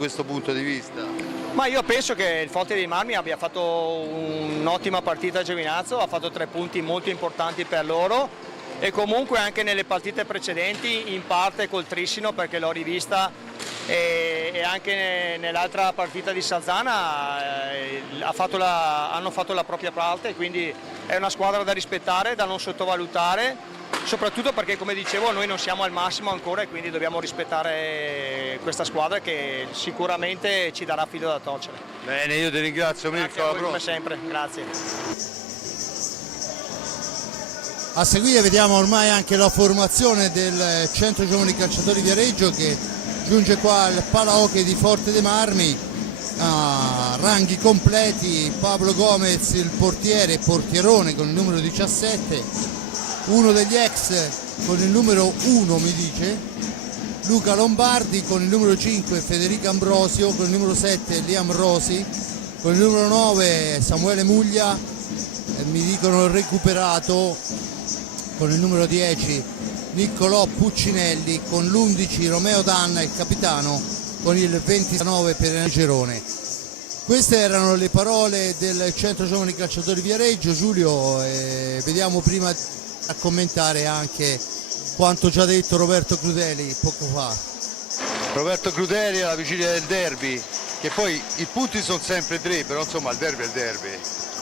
questo punto di vista? Ma io penso che il Forte dei Marmi abbia fatto un'ottima partita a Giovinazzo, ha fatto 3 punti molto importanti per loro e comunque anche nelle partite precedenti in parte col Trissino, perché l'ho rivista, e anche nell'altra partita di Salzana hanno fatto la propria parte, quindi è una squadra da rispettare, da non sottovalutare, soprattutto perché, come dicevo, noi non siamo al massimo ancora e quindi dobbiamo rispettare questa squadra che sicuramente ci darà filo da torcere. Bene, io ti ringrazio Mirko. Grazie a voi, come sempre, grazie. A seguire vediamo ormai anche la formazione del Centro Giovani Calciatori Viareggio, che giunge qua al Palahockey di Forte dei Marmi a ranghi completi. Pablo Gomez, il portierone con il numero 17, uno degli ex con il numero 1 mi dice, Luca Lombardi, con il numero 5 Federico Ambrosio, con il numero 7 Liam Rosi, con il numero 9 Samuele Muglia, mi dicono recuperato, con il numero 10 Niccolò Puccinelli, con l'11 Romeo Danna, il capitano, con il 29 Peregerone. Queste erano le parole del Centro Giovani Calciatori Viareggio. Giulio, vediamo prima a commentare anche quanto già detto Roberto Crudeli poco fa. Roberto Crudeli alla vigilia del derby, che poi i punti sono sempre 3, però insomma il derby è il derby.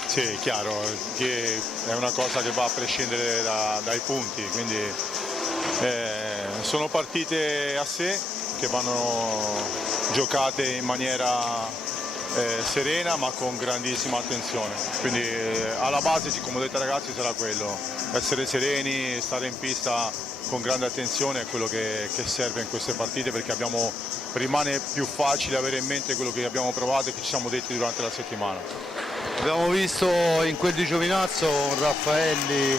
Sì, è chiaro, che è una cosa che va a prescindere dai punti, quindi sono partite a sé che vanno giocate in maniera serena ma con grandissima attenzione, quindi alla base, come ho detto ai ragazzi, sarà quello, essere sereni, stare in pista con grande attenzione è quello che serve in queste partite, perché rimane più facile avere in mente quello che abbiamo provato e che ci siamo detti durante la settimana. Abbiamo visto in quel di Giovinazzo Raffaelli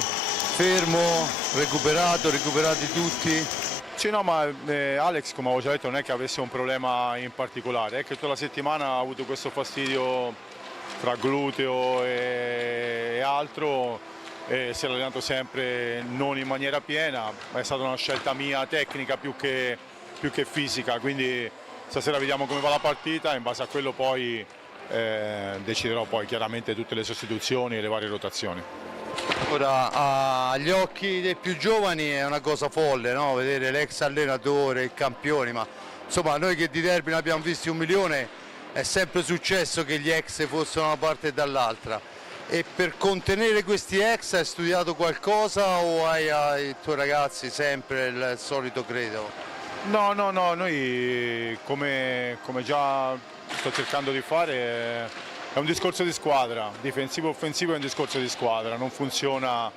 fermo, recuperati tutti. Sì, no, ma Alex, come avevo già detto, non è che avesse un problema in particolare, è che tutta la settimana ha avuto questo fastidio tra gluteo e altro, e si è allenato sempre non in maniera piena, ma è stata una scelta mia tecnica più che fisica, quindi stasera vediamo come va la partita e in base a quello poi deciderò poi chiaramente tutte le sostituzioni e le varie rotazioni. Ora, agli occhi dei più giovani è una cosa folle, no? Vedere l'ex allenatore, il campione, ma insomma noi che di derby ne abbiamo visti 1 milione, è sempre successo che gli ex fossero da una parte e dall'altra. E per contenere questi ex hai studiato qualcosa o hai ai tuoi ragazzi sempre il solito credo? No, noi come già sto cercando di fare è un discorso di squadra, difensivo-offensivo è un discorso di squadra, non funziona,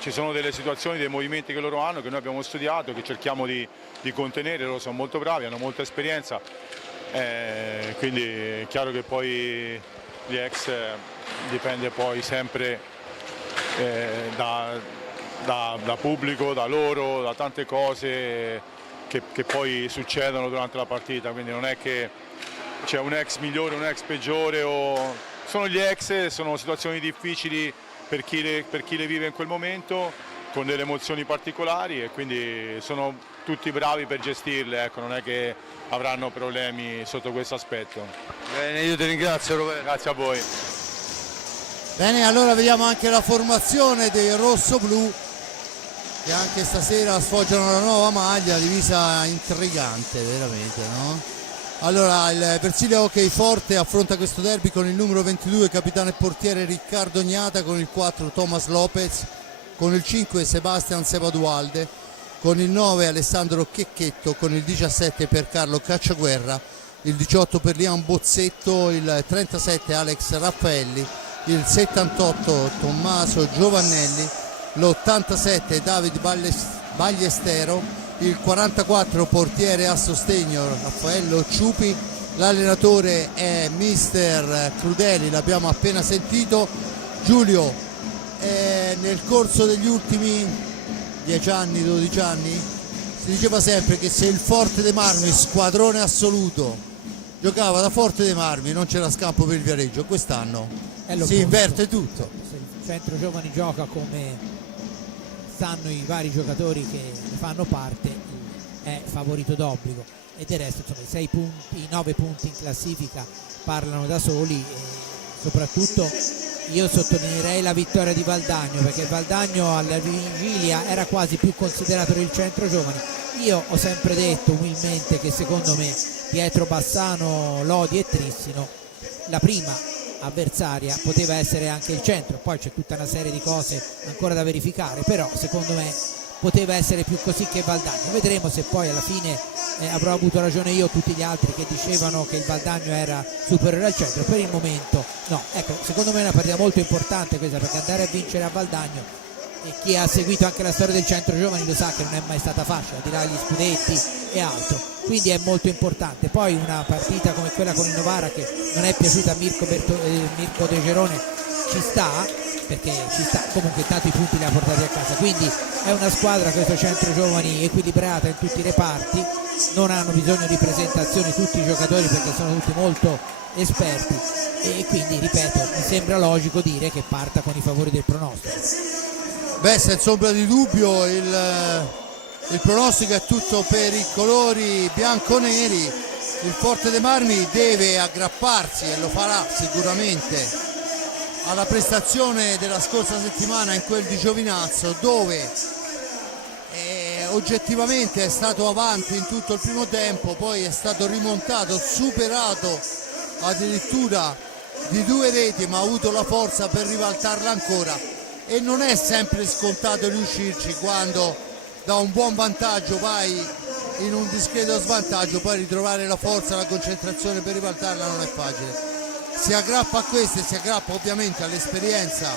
ci sono delle situazioni, dei movimenti che loro hanno, che noi abbiamo studiato, che cerchiamo di contenere, loro sono molto bravi, hanno molta esperienza, quindi è chiaro che poi gli ex dipende poi sempre da pubblico, da loro, da tante cose che poi succedono durante la partita, quindi non è che c'è un ex migliore, un ex peggiore, sono gli ex, sono situazioni difficili per chi le vive in quel momento, con delle emozioni particolari, e quindi sono tutti bravi per gestirle, ecco, non è che avranno problemi sotto questo aspetto. Bene, io ti ringrazio Roberto. Grazie a voi. Bene, allora vediamo anche la formazione dei rossoblù, che anche stasera sfoggiano la nuova maglia, divisa intrigante veramente, no? Allora il Versilia Hockey Forte affronta questo derby con il numero 22 capitano e portiere Riccardo Gnata, con il 4 Thomas Lopez, con il 5 Sebastian Sebadualde, con il 9 Alessandro Checchetto, con il 17 per Carlo Cacciaguerra, il 18 per Liam Bozzetto, il 37 Alex Raffaelli, il 78 Tommaso Giovannelli, l'87 David Bagliestero, il 44 portiere a sostegno Raffaello Ciupi, l'allenatore è mister Crudeli, l'abbiamo appena sentito. Giulio, nel corso degli ultimi 10 anni, 12 anni, si diceva sempre che se il Forte dei Marmi, squadrone assoluto, giocava da Forte dei Marmi non c'era scampo per il Viareggio, quest'anno si inverte tutto. Se il Centro Giovani gioca come sanno i vari giocatori che ne fanno parte, è favorito d'obbligo, e del resto insomma, i 9 punti in classifica parlano da soli, e soprattutto io sottolineerei la vittoria di Valdagno, perché Valdagno alla vigilia era quasi più considerato del centro giovani. Io ho sempre detto umilmente che secondo me dietro Bassano, Lodi e Trissino la prima avversaria poteva essere anche il centro, poi c'è tutta una serie di cose ancora da verificare, però secondo me poteva essere più così che Valdagno. Vedremo se poi alla fine avrò avuto ragione io o tutti gli altri che dicevano che il Valdagno era superiore al centro. Per il momento no, ecco, secondo me è una partita molto importante questa, perché andare a vincere a Valdagno, e chi ha seguito anche la storia del centro giovani lo sa che non è mai stata facile, al di là degli scudetti e altro, quindi è molto importante. Poi una partita come quella con il Novara, che non è piaciuta a Mirko De Gerone, ci sta, perché ci sta, comunque tanti punti li ha portati a casa, quindi è una squadra, questo centro giovani, equilibrata in tutti i reparti, non hanno bisogno di presentazioni tutti i giocatori perché sono tutti molto esperti, e quindi ripeto, mi sembra logico dire che parta con i favori del pronostico. Beh, senza ombra di dubbio il pronostico è tutto per i colori bianconeri. Il Forte dei Marmi deve aggrapparsi, e lo farà sicuramente, alla prestazione della scorsa settimana in quel di Giovinazzo, dove oggettivamente è stato avanti in tutto il primo tempo, poi è stato rimontato, superato addirittura di 2 reti, ma ha avuto la forza per ribaltarla ancora, e non è sempre scontato riuscirci quando da un buon vantaggio vai in un discreto svantaggio, poi ritrovare la forza, la concentrazione per ribaltarla non è facile. Si aggrappa a questo e si aggrappa ovviamente all'esperienza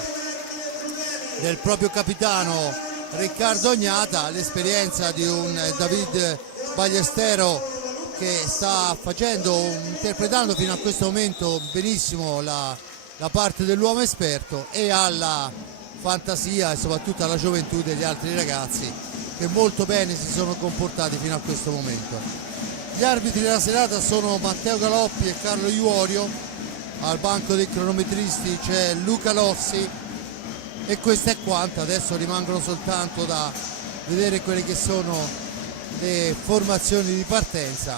del proprio capitano Riccardo Ognata, l'esperienza di un David Ballestero che sta interpretando fino a questo momento benissimo la parte dell'uomo esperto, e alla fantasia e soprattutto alla gioventù degli altri ragazzi che molto bene si sono comportati fino a questo momento. Gli arbitri della serata sono Matteo Galoppi e Carlo Iorio, al banco dei cronometristi c'è Luca Lossi, e questo è quanto. Adesso rimangono soltanto da vedere quelle che sono le formazioni di partenza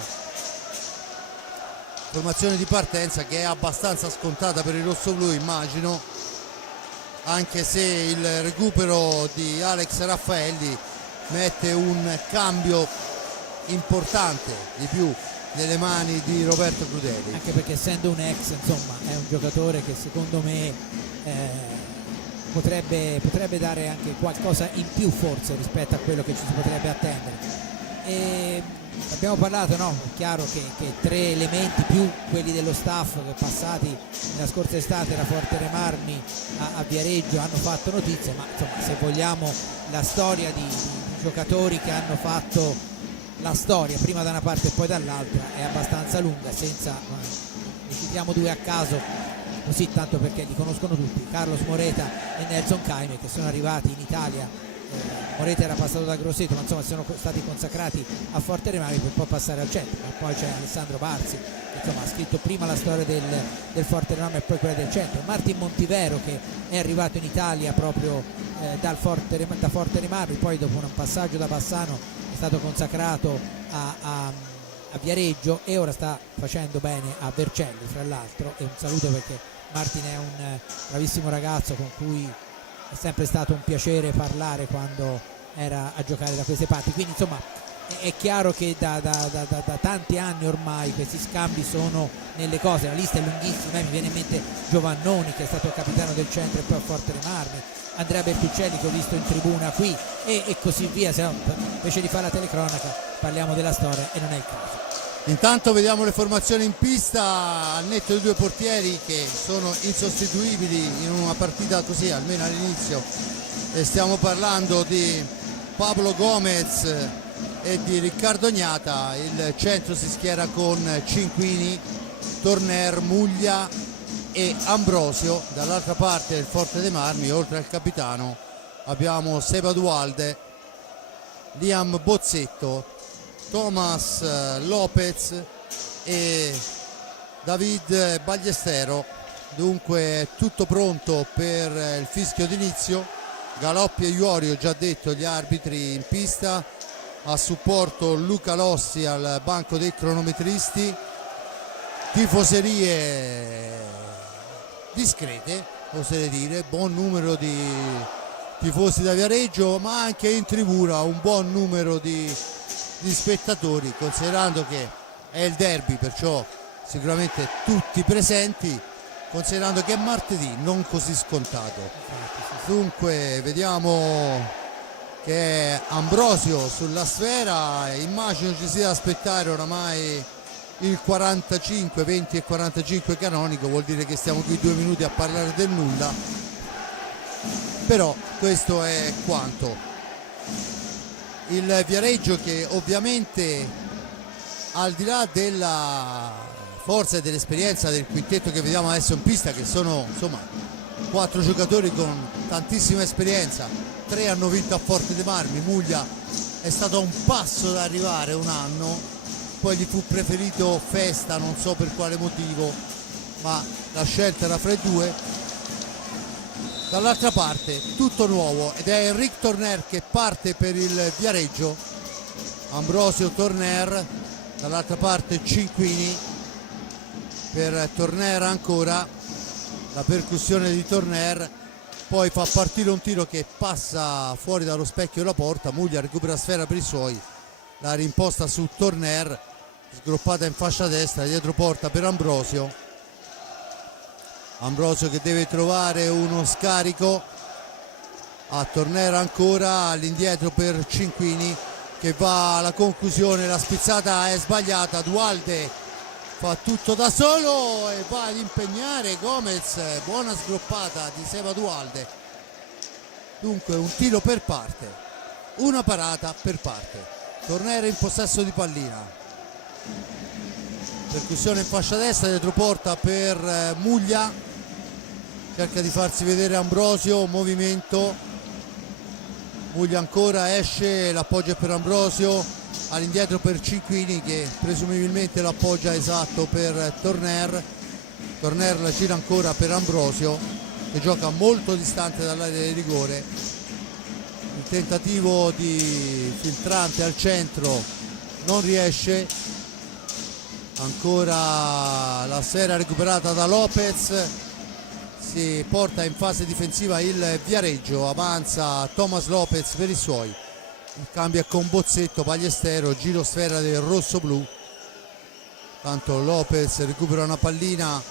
che è abbastanza scontata per il rossoblu, immagino, anche se il recupero di Alex Raffaelli mette un cambio importante di più nelle mani di Roberto Crudeli, anche perché essendo un ex, insomma, è un giocatore che secondo me potrebbe dare anche qualcosa in più forse rispetto a quello che ci si potrebbe attendere. E abbiamo parlato, no? È chiaro che 3 elementi più quelli dello staff che passati nella scorsa estate da Forte dei Marmi a Viareggio hanno fatto notizia, ma insomma, se vogliamo, la storia di giocatori che hanno fatto la storia prima da una parte e poi dall'altra è abbastanza lunga, ne citiamo 2 a caso così tanto perché li conoscono tutti: Carlos Moreta e Nelson Caime, che sono arrivati in Italia. Moreta era passato da Grosseto, ma insomma sono stati consacrati a Forte dei Marmi per poi passare al centro. E poi c'è Alessandro Barsi, che insomma ha scritto prima la storia del Forte dei Marmi e poi quella del centro. Martin Montivero, che è arrivato in Italia proprio da Forte dei Marmi, poi dopo un passaggio da Bassano è stato consacrato a Viareggio e ora sta facendo bene a Vercelli, fra l'altro. E un saluto, perché Martin è un bravissimo ragazzo con cui è sempre stato un piacere parlare quando era a giocare da queste parti. Quindi insomma è chiaro che da tanti anni ormai questi scambi sono nelle cose. La lista è lunghissima, mi viene in mente Giovannoni, che è stato il capitano del centro e poi a Forte dei Marmi, Andrea Bertuccelli, che ho visto in tribuna qui, e così via. Se no, invece di fare la telecronaca parliamo della storia e non è il caso. Intanto vediamo le formazioni in pista, al netto di 2 portieri che sono insostituibili in una partita così, almeno all'inizio. E stiamo parlando di Pablo Gomez e di Riccardo Ognata. Il centro si schiera con Cinquini, Torner, Muglia e Ambrosio. Dall'altra parte del Forte dei Marmi, oltre al capitano, abbiamo Seba Dualde, Liam Bozzetto, Thomas Lopez e David Ballestero. Dunque tutto pronto per il fischio d'inizio. Galoppi e Iorio, già detto, gli arbitri in pista. a supporto Luca Lossi al banco dei cronometristi, tifoserie discrete, oserei dire, buon numero di tifosi da Viareggio, ma anche in tribuna un buon numero di spettatori, considerando che è il derby, perciò sicuramente tutti presenti, considerando che è martedì, non così scontato. Dunque vediamo che è Ambrosio sulla sfera, immagino ci sia da aspettare oramai il 45, 20 e 45 canonico, vuol dire che stiamo qui 2 minuti a parlare del nulla, però questo è quanto. Il Viareggio che ovviamente, al di là della forza e dell'esperienza del quintetto che vediamo adesso in pista, che sono insomma 4 giocatori con tantissima esperienza, 3 hanno vinto a Forte dei Marmi, Muglia è stato a un passo da arrivare un anno, poi gli fu preferito Festa, non so per quale motivo, ma la scelta era fra i due. Dall'altra parte tutto nuovo ed è Enric Torner che parte per il Viareggio, Ambrosio Torner, dall'altra parte Cinquini per Torner, ancora la percussione di Torner, poi fa partire un tiro che passa fuori dallo specchio della porta, Muglia recupera la sfera per i suoi, la rimposta su Torner, sgroppata in fascia destra, dietro porta per Ambrosio che deve trovare uno scarico, a Torner ancora, all'indietro per Cinquini che va alla conclusione, la spizzata è sbagliata, Dualde fa tutto da solo e va ad impegnare Gomez, buona sgroppata di Seba Dualde. Dunque un tiro per parte, una parata per parte, Torner in possesso di pallina, percussione in fascia destra, dietro porta per Muglia, cerca di farsi vedere Ambrosio, movimento, Muglia ancora, esce, l'appoggio per Ambrosio, all'indietro per Cinquini che presumibilmente l'appoggia esatto per Torner la gira ancora per Ambrosio che gioca molto distante dall'area di rigore, il tentativo di filtrante al centro non riesce, ancora la sfera recuperata da Lopez, si porta in fase difensiva il Viareggio, avanza Thomas Lopez per i suoi, il cambio è con Bozzetto, Pagliestero, giro sfera del rosso-blu, tanto Lopez recupera una pallina,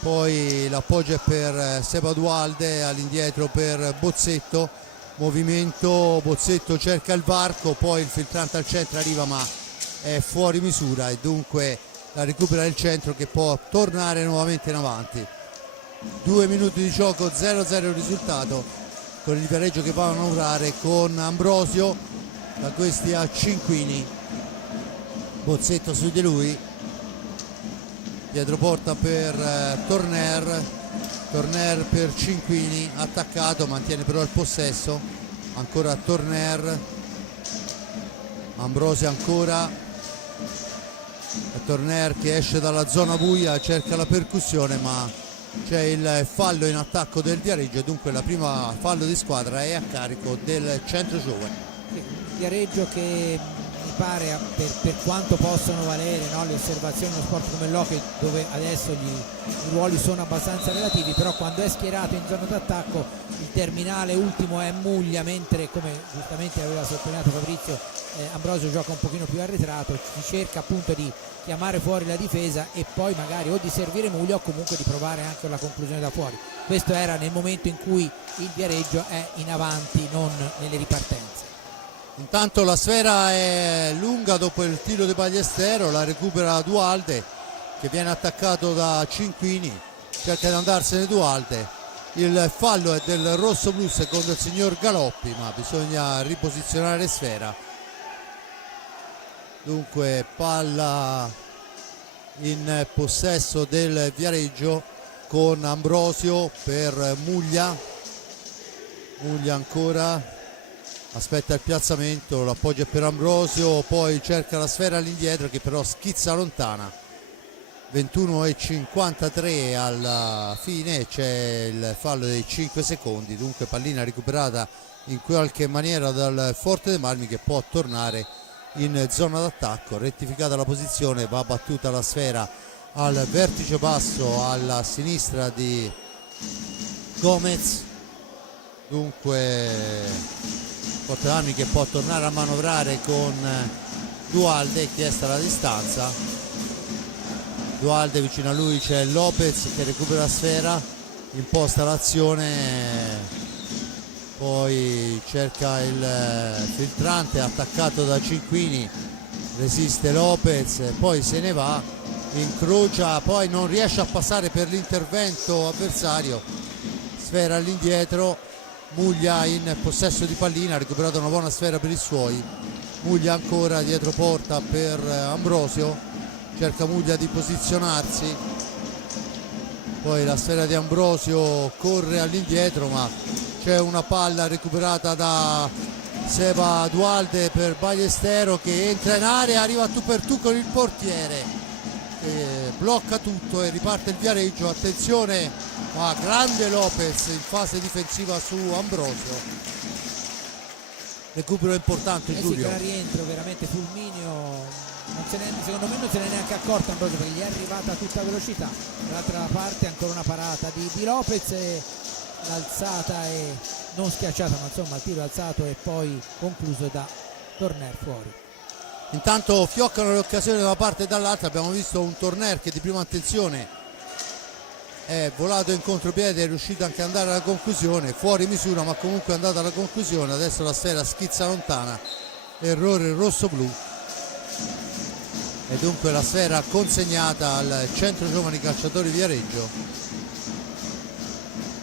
poi l'appoggio è per Seba Dualde, all'indietro per Bozzetto, movimento, Bozzetto cerca il varco, poi il filtrante al centro arriva ma è fuori misura e dunque la recupera il centro che può tornare nuovamente in avanti. 2 minuti di gioco, 0-0 il risultato, con il Viareggio che va a manovrare con Ambrosio, da questi a Cinquini, Bozzetto su di lui, dietro porta per Torner per Cinquini, attaccato, mantiene però il possesso, ancora Torner, Ambrosio ancora, Torner che esce dalla zona buia, cerca la percussione ma c'è il fallo in attacco del Viareggio, dunque la prima fallo di squadra è a carico del centro giovane. Viareggio che mi pare, per quanto possono valere, no, le osservazioni in uno sport come l'hockey dove adesso i ruoli sono abbastanza relativi, però quando è schierato in zona d'attacco il terminale ultimo è Muglia, mentre come giustamente aveva sottolineato Fabrizio, Ambrosio gioca un pochino più arretrato, si cerca appunto di chiamare fuori la difesa e poi magari o di servire Muglia o comunque di provare anche la conclusione da fuori. Questo era nel momento in cui il Viareggio è in avanti, non nelle ripartenze. Intanto la sfera è lunga dopo il tiro di Pagliestero, la recupera Dualde che viene attaccato da Cinquini, cerca di andarsene Dualde, il fallo è del rosso-blu secondo il signor Galoppi, ma bisogna riposizionare sfera. Dunque palla in possesso del Viareggio con Ambrosio per Muglia ancora, aspetta il piazzamento, l'appoggio è per Ambrosio, poi cerca la sfera all'indietro che però schizza lontana. 21:53 alla fine, c'è il fallo dei 5 secondi, dunque pallina recuperata in qualche maniera dal Forte dei Marmi, che può tornare in zona d'attacco. Rettificata la posizione, va battuta la sfera al vertice basso alla sinistra di Gomez. Dunque Forte dei Marmi che può tornare a manovrare con Dualde, chiesta la distanza. Dualde, vicino a lui c'è Lopez che recupera la sfera, imposta l'azione, poi cerca il filtrante, attaccato da Cinquini, resiste Lopez, poi se ne va, incrocia, poi non riesce a passare per l'intervento avversario, sfera all'indietro, Muglia in possesso di pallina, ha recuperato una buona sfera per i suoi. Muglia ancora dietro porta per Ambrosio, cerca Muglia di posizionarsi, poi la sfera di Ambrosio corre all'indietro, ma c'è una palla recuperata da Seba Dualde per Ballestero, che entra in area, arriva tu per tu con il portiere, blocca tutto e riparte il Viareggio. Attenzione, ma grande Lopez in fase difensiva su Ambrosio. Recupero importante, Giulio. Sì, rientro veramente fulmineo, secondo me non se ne è neanche accorto Ambrosio, perché gli è arrivata a tutta velocità. Dall'altra parte ancora una parata di Lopez, e l'alzata è non schiacciata, ma insomma il tiro alzato e poi concluso da Torner fuori. Intanto fioccano le occasioni da una parte e dall'altra. Abbiamo visto un Torner che di prima attenzione è volato in contropiede, è riuscito anche ad andare alla conclusione, fuori misura ma comunque è andata alla conclusione. Adesso la sfera schizza lontana, errore rosso-blu, e dunque la sfera consegnata al Centro Giovani Calciatori Viareggio.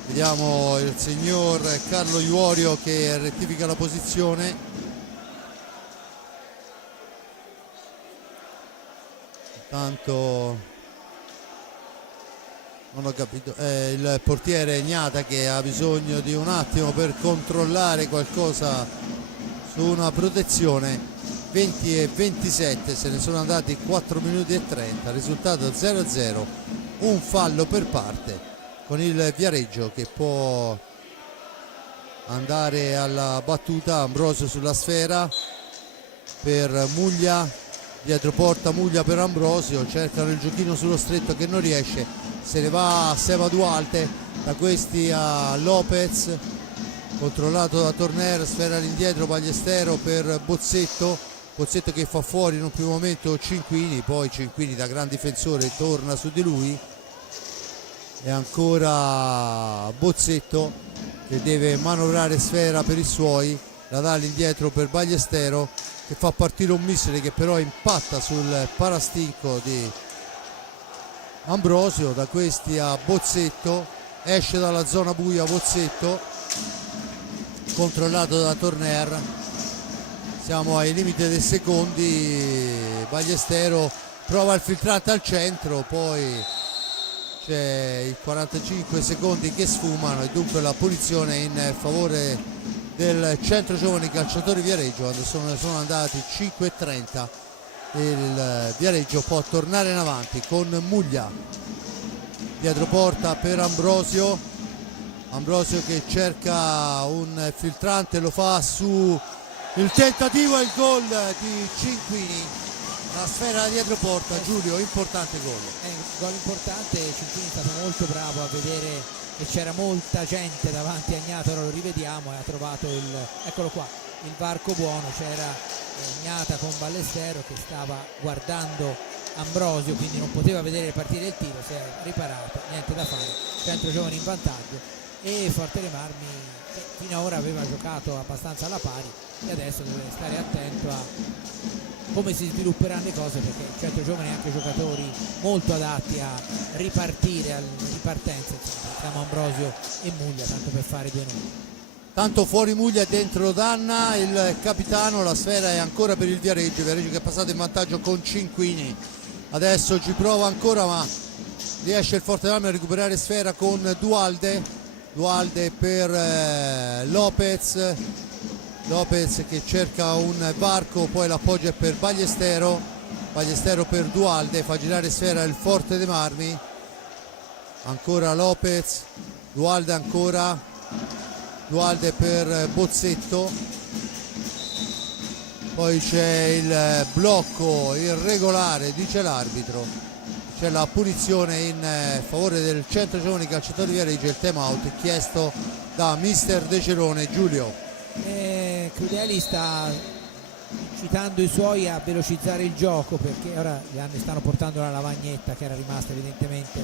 Vediamo il signor Carlo Iorio che rettifica la posizione. Intanto non ho capito, il portiere Gnata che ha bisogno di un attimo per controllare qualcosa su una protezione. 20 e 27, se ne sono andati 4 minuti e 30, risultato 0-0, un fallo per parte, con il Viareggio che può andare alla battuta. Ambrosio sulla sfera per Muglia, dietro porta Muglia per Ambrosio, cercano il giochino sullo stretto che non riesce, se ne va a Seba Dualte, da questi a Lopez, controllato da Torner, sfera all'indietro, Ballestero per Bozzetto che fa fuori in un primo momento Cinquini, poi Cinquini da gran difensore torna su di lui, e ancora Bozzetto che deve manovrare sfera per i suoi, la dà all'indietro per Ballestero che fa partire un missile che però impatta sul parastinco di Ambrosio. Da questi a Bozzetto, esce dalla zona buia Bozzetto, controllato da Torner, siamo ai limiti dei secondi. Ballestero prova il filtrante al centro, poi c'è i 45 secondi che sfumano e dunque la punizione in favore del Centro Giovani Calciatori Viareggio, quando sono andati 5:30. Il Viareggio può tornare in avanti con Muglia dietro porta per Ambrosio che cerca un filtrante, lo fa su il tentativo e il gol di Cinquini, la sfera dietro porta. Giulio, importante gol. Gol importante, Cinquini è stato molto bravo a vedere che c'era molta gente davanti a Gnata, ora lo rivediamo, e ha trovato eccolo qua, il varco buono. C'era Gnata con Ballestero che stava guardando Ambrosio, quindi non poteva vedere partire il tiro, si è riparato, niente da fare, Centro Giovani in vantaggio, e Forte dei Marmi che fino ad ora aveva giocato abbastanza alla pari e adesso deve stare attento a come si svilupperanno le cose, perché il Centro Giovani ha anche giocatori molto adatti a ripartire, alle ripartenze. Siamo Ambrosio e Muglia, tanto per fare due nomi. Tanto fuori Muglia, dentro Danna, il capitano. La sfera è ancora per il Viareggio che è passato in vantaggio con Cinquini. Adesso ci prova ancora, ma riesce il Forte dei Marmi a recuperare sfera con Dualde per Lopez che cerca un varco, poi l'appoggia per Ballestero per Dualde, fa girare sfera il Forte dei Marmi, ancora Lopez, Dualde ancora, Dualde per Bozzetto, poi c'è il blocco irregolare, dice l'arbitro, c'è la punizione in favore del Centro Giovani Calciatori Viareggio, il time out chiesto da mister De Cerone. Giulio. Crudeli sta incitando i suoi a velocizzare il gioco, perché ora gli stanno portando la lavagnetta che era rimasta evidentemente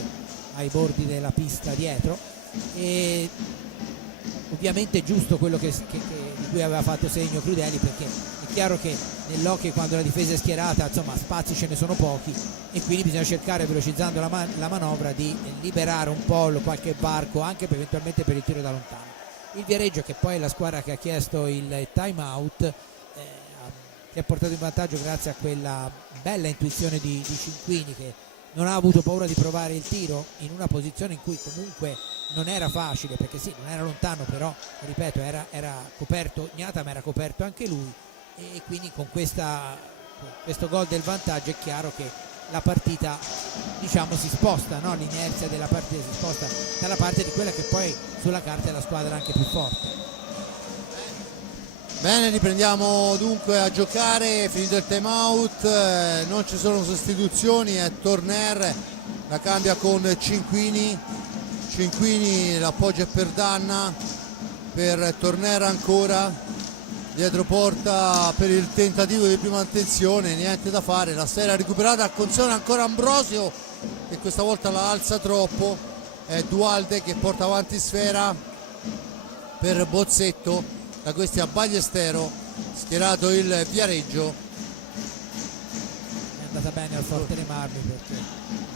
ai bordi della pista dietro, e ovviamente è giusto quello di cui aveva fatto segno Crudeli, perché è chiaro che nell'hockey, quando la difesa è schierata, insomma, spazi ce ne sono pochi, e quindi bisogna cercare, velocizzando la manovra, di liberare un po' qualche varco anche eventualmente per il tiro da lontano. Il Viareggio, che poi è la squadra che ha chiesto il time out, si è portato in vantaggio grazie a quella bella intuizione di Cinquini, che non ha avuto paura di provare il tiro in una posizione in cui comunque non era facile, perché sì, non era lontano, però ripeto, era coperto Gnata, ma era coperto anche lui, e quindi con questo gol del vantaggio è chiaro che la partita, diciamo, si sposta, no? L'inerzia della partita si sposta dalla parte di quella che poi sulla carta è la squadra anche più forte. Bene, riprendiamo dunque a giocare, finito il time out, non ci sono sostituzioni, è Torner, la cambia con Cinquini, l'appoggio è per Danna, per Torner ancora, dietro porta per il tentativo di prima attenzione, niente da fare, la sfera recuperata, attenzione ancora Ambrosio che questa volta la alza troppo, è Dualde che porta avanti sfera per Bozzetto. Da questi a Ballestero, schierato il Viareggio. È andata bene al Forte dei Marmi, perché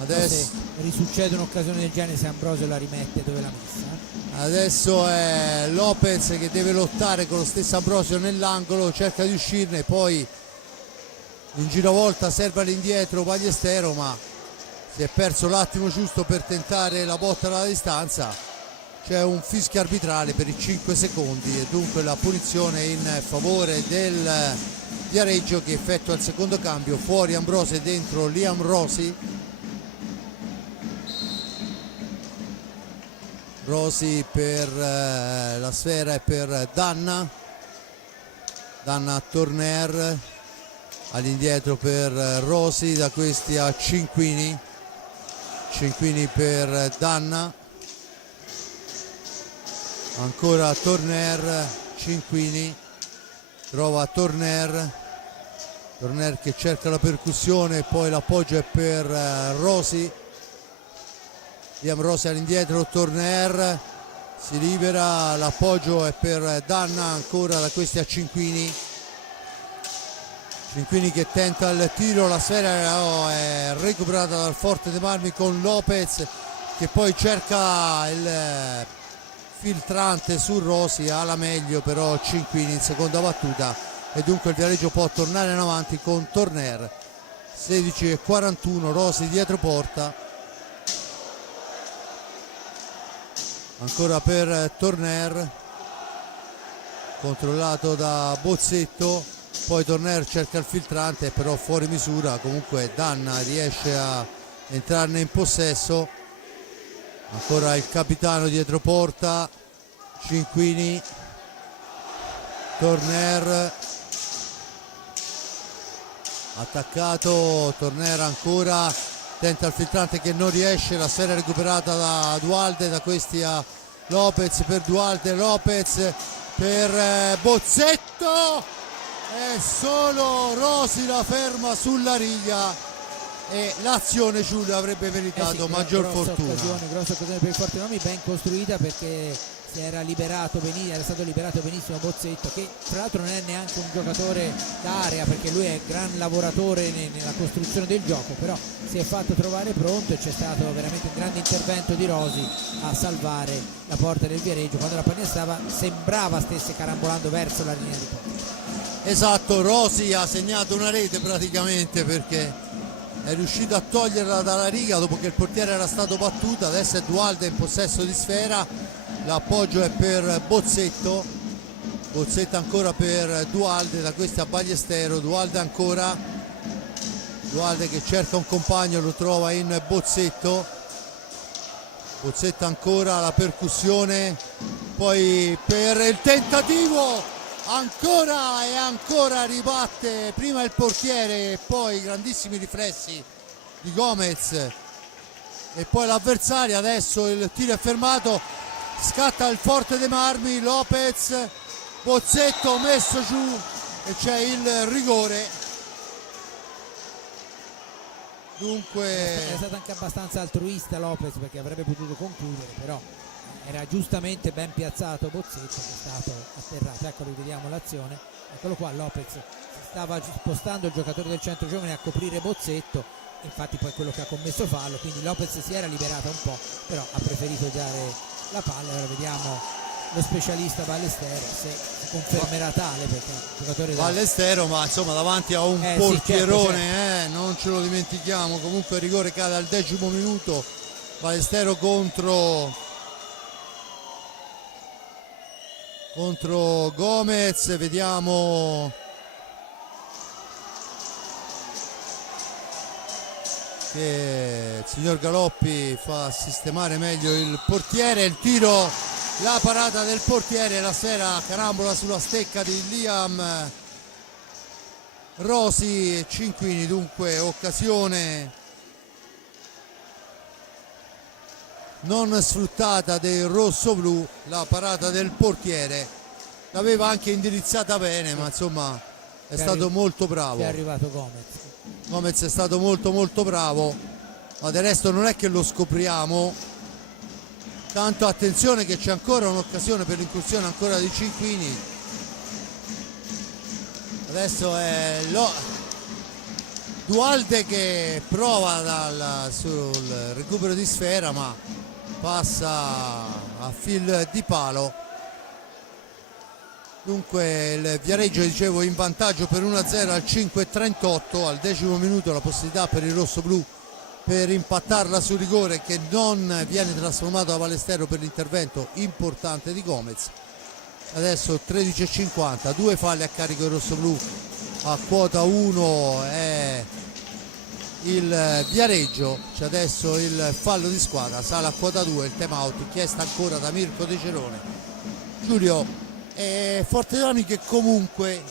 adesso se risuccede un'occasione del genere, se Ambrosio la rimette dove l'ha messa. Adesso è Lopez che deve lottare con lo stesso Ambrosio nell'angolo, cerca di uscirne, poi in giravolta serve all'indietro Ballestero, ma si è perso l'attimo giusto per tentare la botta dalla distanza. C'è un fischio arbitrale per i 5 secondi e dunque la punizione in favore del Viareggio, che effettua il secondo cambio, fuori Ambrosio e dentro Liam Rosi. Rosi per la sfera e per Danna Torner, all'indietro per Rosi, da questi a Cinquini per Danna, ancora Torner, Cinquini trova Torner che cerca la percussione, poi l'appoggio è per Rosi, Liam Rosi all'indietro, Torner si libera, l'appoggio è per Danna, ancora da questi a Cinquini che tenta il tiro, la sfera è recuperata dal Forte dei Marmi con Lopez che poi cerca il filtrante su Rosi, alla meglio però Cinquini in seconda battuta, e dunque il Viareggio può tornare in avanti con Torner. 16:41, Rosi dietro porta, ancora per Torner, controllato da Bozzetto, poi Torner cerca il filtrante però fuori misura, comunque Danna riesce a entrarne in possesso. Ancora il capitano dietro porta, Cinquini, Torner attaccato, Torner ancora tenta il filtrante che non riesce, la sfera recuperata da Dualde, da questi a Lopez, per Dualde, Lopez per Bozzetto, e solo Rosi la ferma sulla riga, e l'azione, Giulio, avrebbe meritato maggior fortuna. Grossa occasione per il Forte Nomi, ben costruita, perché era stato liberato benissimo Bozzetto, che tra l'altro non è neanche un giocatore d'area, perché lui è gran lavoratore nella costruzione del gioco, però si è fatto trovare pronto e c'è stato veramente un grande intervento di Rosi a salvare la porta del Viareggio quando la palla sembrava stesse carambolando verso la linea di porta. Esatto, Rosi ha segnato una rete praticamente, perché è riuscito a toglierla dalla riga dopo che il portiere era stato battuto. Adesso è Dualde in possesso di sfera, l'appoggio è per Bozzetto ancora per Dualde, da questi a Ballestero, Dualde ancora, Dualde che cerca un compagno, lo trova in Bozzetto ancora, la percussione poi per il tentativo ancora e ancora ribatte prima il portiere e poi grandissimi riflessi di Gomez e poi l'avversario. Adesso il tiro è fermato, scatta il Forte dei Marmi, Lopez, Bozzetto messo giù e c'è il rigore. Dunque è stato anche abbastanza altruista Lopez, perché avrebbe potuto concludere, però era giustamente ben piazzato Bozzetto, che è stato atterrato. Ecco, rivediamo l'azione, eccolo qua, Lopez stava spostando il giocatore del centro giovane a coprire Bozzetto, infatti poi quello che ha commesso fallo, quindi Lopez si era liberata un po', però ha preferito dare la palla. Ora vediamo lo specialista Ballesteros se si confermerà tale, perché il giocatore Ballesteros, ma insomma davanti a un portierone, non ce lo dimentichiamo. Comunque il rigore cade al 10° minuto, Ballesteros contro Gomez. Vediamo che il signor Galoppi fa sistemare meglio il portiere, il tiro, la parata del portiere, la sfera carambola sulla stecca di Liam Rosi e Cinquini. Dunque occasione non sfruttata del rosso-blu, la parata del portiere l'aveva anche indirizzata bene, ma insomma è stato molto bravo. È arrivato Gomez è stato molto bravo, ma del resto non è che lo scopriamo. Tanto attenzione che c'è ancora un'occasione per l'incursione ancora di Cinquini. Adesso è Dualde che prova sul recupero di sfera, ma passa a fil di palo. Dunque il Viareggio, dicevo, in vantaggio per 1-0 al 5:38, al 10° minuto la possibilità per il rossoblu per impattarla sul rigore, che non viene trasformato da Ballesteros per l'intervento importante di Gomez. Adesso 13:50, 2 falli a carico del rossoblu, a quota 1 è il Viareggio. C'è adesso il fallo di squadra, sale a quota 2 il time out chiesta ancora da Mirko De Cerone. Giulio, Forte che comunque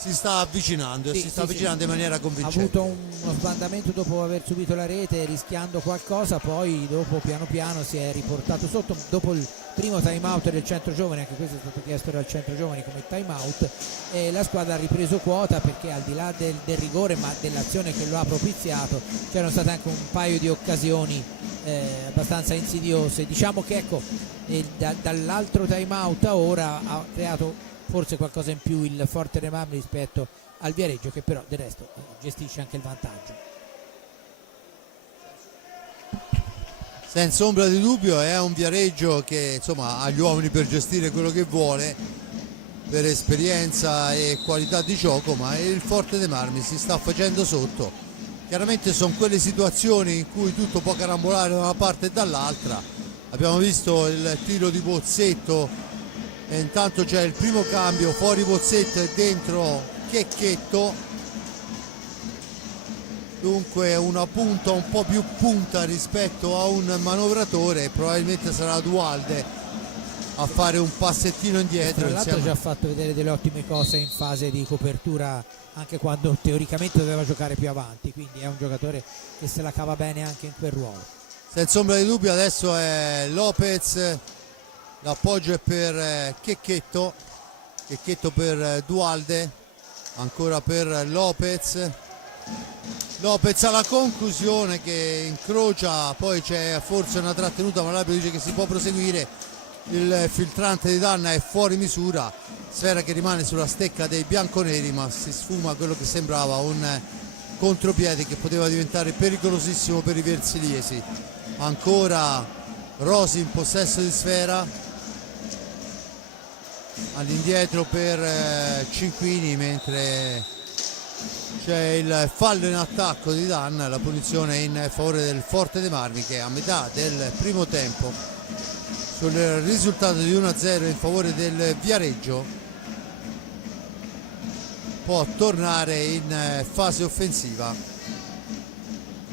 si sta avvicinando, e si sta avvicinando in maniera convincente. Ha avuto uno sbandamento dopo aver subito la rete, rischiando qualcosa, poi dopo piano piano si è riportato sotto. Dopo il primo time out del centro giovane, anche questo è stato chiesto dal centro giovane come time out, e la squadra ha ripreso quota, perché al di là del rigore, ma dell'azione che lo ha propiziato, c'erano state anche un paio di occasioni abbastanza insidiose. Diciamo che ecco, dall'altro time out a ora ha creato forse qualcosa in più il Forte dei Marmi rispetto al Viareggio, che però del resto gestisce anche il vantaggio. Senza ombra di dubbio è un Viareggio che insomma ha gli uomini per gestire quello che vuole, per esperienza e qualità di gioco, ma il Forte dei Marmi si sta facendo sotto. Chiaramente sono quelle situazioni in cui tutto può carambolare da una parte e dall'altra. Abbiamo visto il tiro di Bozzetto, e intanto c'è il primo cambio, fuori Bozzetto e dentro Checchetto. Dunque una punta un po' più punta rispetto a un manovratore, probabilmente sarà Dualde a fare un passettino indietro. Tra l'altro ci ha fatto vedere delle ottime cose in fase di copertura, anche quando teoricamente doveva giocare più avanti, quindi è un giocatore che se la cava bene anche in quel ruolo. Senza ombra di dubbio adesso è Lopez, l'appoggio è per Checchetto per Dualde, ancora per Lopez alla conclusione che incrocia, poi c'è forse una trattenuta, ma l'arbitro dice che si può proseguire. Il filtrante di Danna è fuori misura, sfera che rimane sulla stecca dei bianconeri, ma si sfuma quello che sembrava un contropiede che poteva diventare pericolosissimo per i versiliesi. Ancora Rosi in possesso di sfera, all'indietro per Cinquini, mentre c'è il fallo in attacco di Danna, la punizione in favore del Forte dei Marmi, che a metà del primo tempo, sul risultato di 1-0 in favore del Viareggio, può tornare in fase offensiva.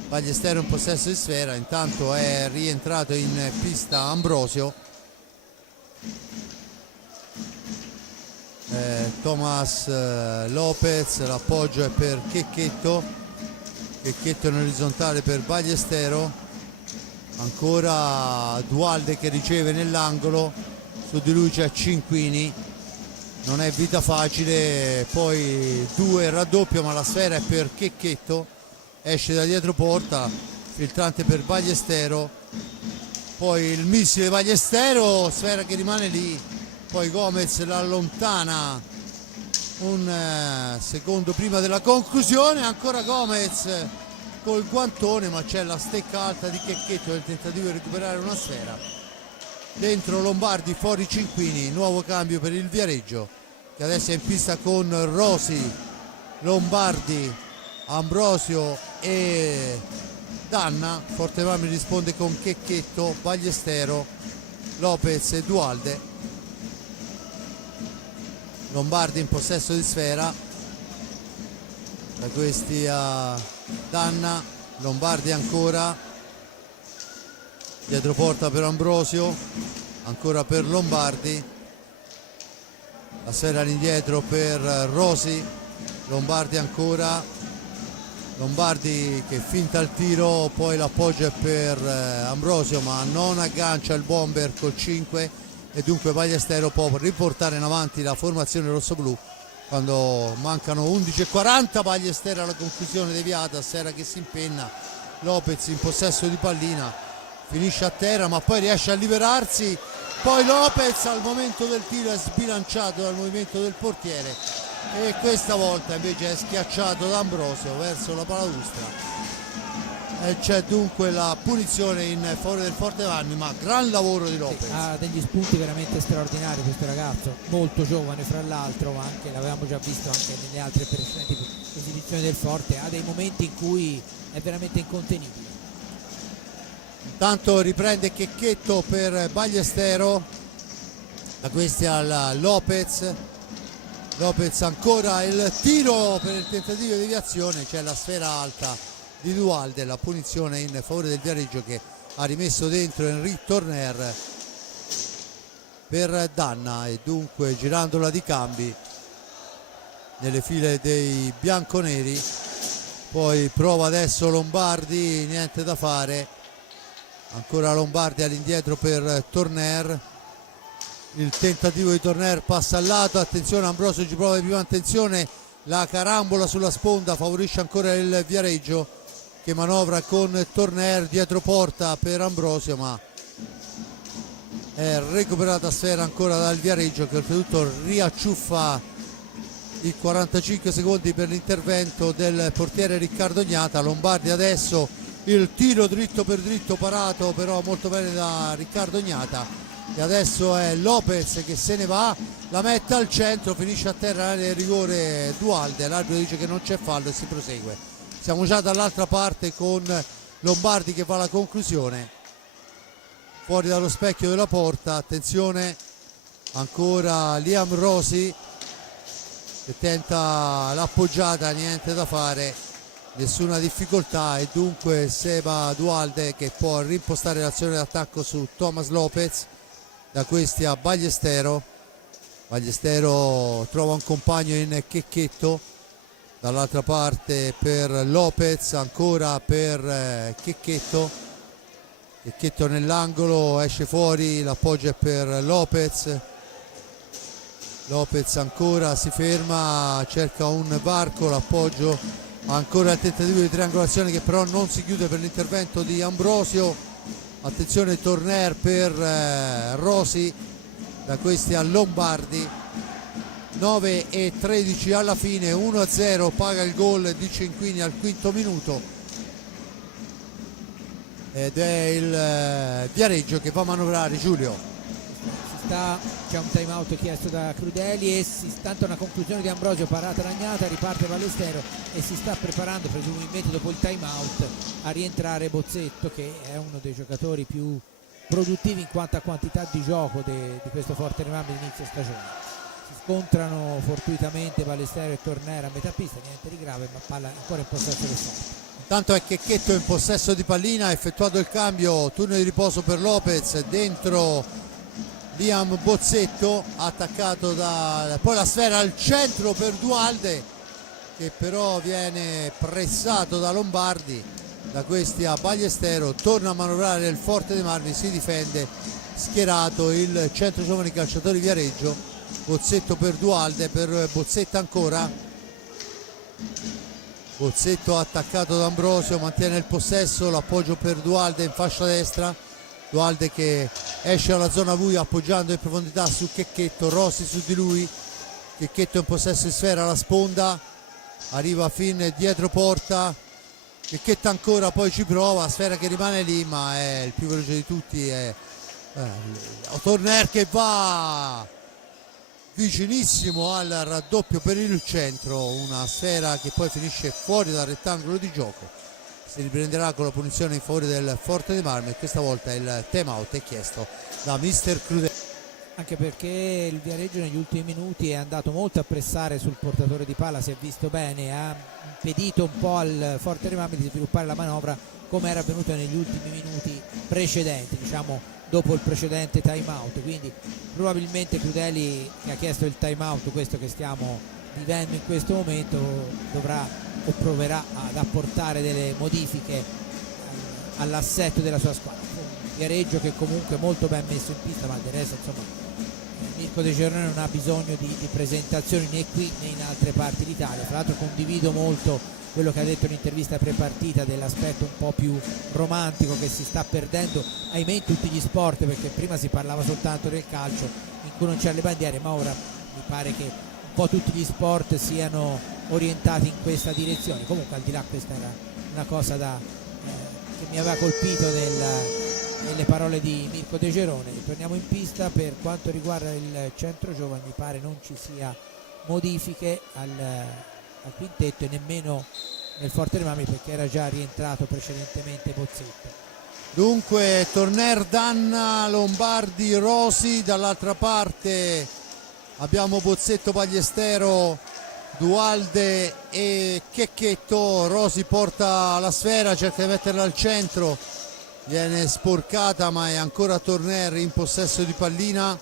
Ballesteros in possesso di sfera, intanto è rientrato in pista Ambrosio. Thomas Lopez, l'appoggio è per Checchetto in orizzontale per Ballestero, ancora Dualde che riceve nell'angolo, su di lui c'è Cinquini, non è vita facile, poi 2 raddoppio ma la sfera è per Checchetto, esce da dietro porta, filtrante per Ballestero, poi il missile Ballestero, sfera che rimane lì, poi Gomez la allontana un secondo prima della conclusione, ancora Gomez col guantone, ma c'è la stecca alta di Checchetto nel tentativo di recuperare una sfera. Dentro Lombardi, fuori Cinquini, nuovo cambio per il Viareggio che adesso è in pista con Rosi, Lombardi, Ambrosio e Danna. Fortemarmi risponde con Checchetto, Ballestero, Lopez e Dualde. Lombardi in possesso di sfera, da questi a Danna, Lombardi ancora, dietro porta per Ambrosio, ancora per Lombardi, la sfera all'indietro per Rosi, Lombardi ancora, Lombardi che finta il tiro, poi l'appoggio è per Ambrosio ma non aggancia il bomber col 5 e dunque Ballestero può riportare in avanti la formazione rossoblù quando mancano 11:40. Ballestero alla conclusione deviata, sfera che si impenna, Lopez in possesso di pallina, finisce a terra ma poi riesce a liberarsi, poi Lopez al momento del tiro è sbilanciato dal movimento del portiere e questa volta invece è schiacciato da Ambrosio verso la palaustra e c'è dunque la punizione in favore del Fortemarmi, ma gran lavoro di Lopez. Ha degli spunti veramente straordinari questo ragazzo, molto giovane fra l'altro, ma anche l'avevamo già visto anche nelle altre precedenti esibizioni del Forte, ha dei momenti in cui è veramente incontenibile. Intanto riprende Checchetto per Ballestero, da questi al Lopez, Lopez ancora il tiro per il tentativo di deviazione, c'è la sfera alta di Dualde, la punizione in favore del Viareggio che ha rimesso dentro Enric Torner per Danna e dunque girandola di cambi nelle file dei bianconeri. Poi prova adesso Lombardi, niente da fare, ancora Lombardi all'indietro per Torner, il tentativo di Torner passa al lato, attenzione Ambrosio ci prova di prima attenzione, la carambola sulla sponda favorisce ancora il Viareggio che manovra con Torner dietro porta per Ambrosio, ma è recuperata sfera ancora dal Viareggio che oltretutto riacciuffa i 45 secondi per l'intervento del portiere Riccardo Gnata. Lombardi adesso il tiro dritto per dritto parato però molto bene da Riccardo Gnata e adesso è Lopez che se ne va, la mette al centro, finisce a terra nel rigore Dualde, l'arbitro dice che non c'è fallo e si prosegue. Siamo già dall'altra parte con Lombardi che va alla conclusione, fuori dallo specchio della porta, attenzione ancora Liam Rosi che tenta l'appoggiata, niente da fare, nessuna difficoltà e dunque Seba Dualde che può rimpostare l'azione d'attacco su Thomas Lopez, da questi a Ballestero, Ballestero trova un compagno in Checchetto, dall'altra parte per Lopez, ancora per Checchetto, Checchetto nell'angolo, esce fuori, l'appoggio è per Lopez, Lopez ancora si ferma, cerca un varco, l'appoggio, ancora il tentativo di triangolazione che però non si chiude per l'intervento di Ambrosio, attenzione Torner per Rosi, da questi a Lombardi, 9:13 alla fine, 1-0, paga il gol di Cinquini al quinto minuto ed è il Viareggio che va a manovrare. Giulio, C'è un time out chiesto da Crudeli e tanto una conclusione di Ambrosio, parata Ragnata, riparte Ballestero e si sta preparando presumibilmente dopo il time out a rientrare Bozzetto, che è uno dei giocatori più produttivi in quanto a quantità di gioco di questo Fortemarmi di inizio stagione. Si scontrano fortuitamente Ballestero e Torner a metà pista, niente di grave, ma palla ancora in possesso del Forte. intanto è Checchetto in possesso di pallina, ha effettuato il cambio, turno di riposo per Lopez, dentro Liam Bozzetto attaccato poi la sfera al centro per Duhalde, che però viene pressato da Lombardi, da questi a Ballestero, torna a manovrare il Forte dei Marmi, si difende schierato il centro giovani calciatori Viareggio. Bozzetto per Duhalde, per Bozzetto ancora, Bozzetto attaccato da Ambrosio, mantiene il possesso, l'appoggio per Duhalde in fascia destra, Duhalde che esce dalla zona buia appoggiando in profondità su Checchetto, Rossi su di lui, Checchetto in possesso di sfera alla sponda, arriva fin dietro porta, Checchetto ancora, poi ci prova, sfera che rimane lì, ma è il più veloce di tutti, è Torner che va vicinissimo al raddoppio per il centro, una sfera che poi finisce fuori dal rettangolo di gioco. Si riprenderà con la punizione in favore del Forte dei Marmi e questa volta il time out è chiesto da mister Crudele. Anche perché il Viareggio negli ultimi minuti è andato molto a pressare sul portatore di palla, si è visto bene, ha impedito un po' al Forte dei Marmi di sviluppare la manovra come era avvenuto negli ultimi minuti precedenti, diciamo dopo il precedente time out. Quindi probabilmente Crudeli, che ha chiesto il time out, questo che stiamo vivendo in questo momento, dovrà o proverà ad apportare delle modifiche all'assetto della sua squadra. Viareggio che comunque è molto ben messo in pista, ma del resto insomma Mirko De Gerone non ha bisogno di presentazioni né qui né in altre parti d'Italia. Tra l'altro condivido molto quello che ha detto in intervista prepartita dell'aspetto un po' più romantico che si sta perdendo, ahimè, in tutti gli sport, perché prima si parlava soltanto del calcio in cui non c'erano le bandiere, ma ora mi pare che un po' tutti gli sport siano orientati in questa direzione. Comunque al di là, questa era una cosa che mi aveva colpito nelle parole di Mirko De Gerone. Torniamo in pista. Per quanto riguarda il centro giovani mi pare non ci sia modifiche al quintetto e nemmeno nel Forte dei Marmi, perché era già rientrato precedentemente Bozzetto. Dunque Torner, Danna, Lombardi, Rosi, dall'altra parte abbiamo Bozzetto, Ballestero, Duhalde e Checchetto. Rosi porta la sfera, cerca di metterla al centro, viene sporcata, ma è ancora Torner in possesso di pallina,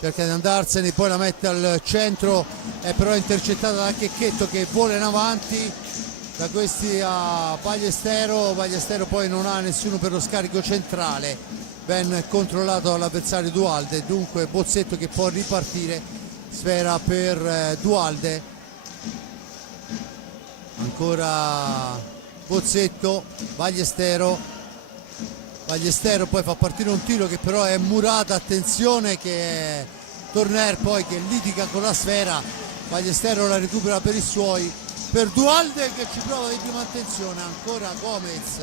cerca di andarsene, poi la mette al centro, è però intercettata da Checchetto che vola in avanti, da questi a Ballestero. Ballestero poi non ha nessuno per lo scarico centrale, ben controllato dall'avversario Duhalde. Dunque Bozzetto che può ripartire, sfera per Duhalde, ancora Bozzetto, Ballestero poi fa partire un tiro che però è murato, attenzione che è Torner poi che litiga con la sfera, Ballestero la recupera per i suoi, per Duhalde che ci prova di prima attenzione, ancora Gomez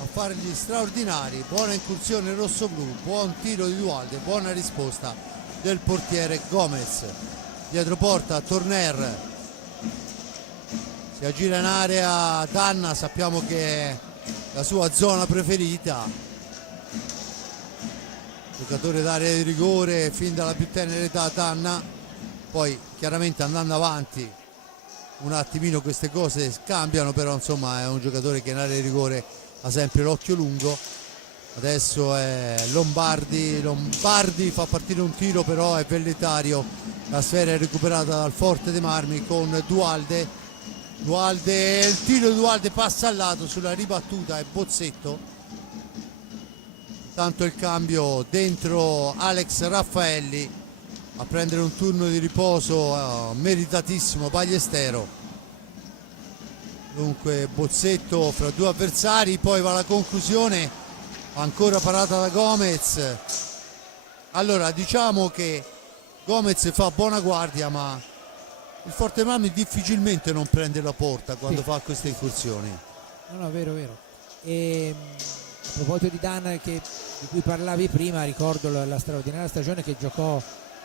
a fare gli straordinari. Buona incursione rosso-blu, buon tiro di Duhalde, buona risposta del portiere Gomez. Dietro porta Torner, si aggira in area Danna, sappiamo che è la sua zona preferita, giocatore d'area di rigore fin dalla più tenera età Danna, poi chiaramente andando avanti un attimino queste cose cambiano, però insomma è un giocatore che in area di rigore ha sempre l'occhio lungo. Adesso è Lombardi fa partire un tiro, però è velletario, la sfera è recuperata dal Forte dei Marmi con Duhalde, il tiro di Duhalde passa al lato sulla ribattuta, è Bozzetto. Tanto il cambio dentro Alex Raffaelli a prendere un turno di riposo meritatissimo Ballestero. Dunque Bozzetto fra due avversari, poi va alla conclusione, ancora parata da Gomez. Allora diciamo che Gomez fa buona guardia, ma il Forte Marmi difficilmente non prende la porta quando fa queste incursioni. No, vero. E a proposito di Danna di cui parlavi prima, ricordo la straordinaria stagione che giocò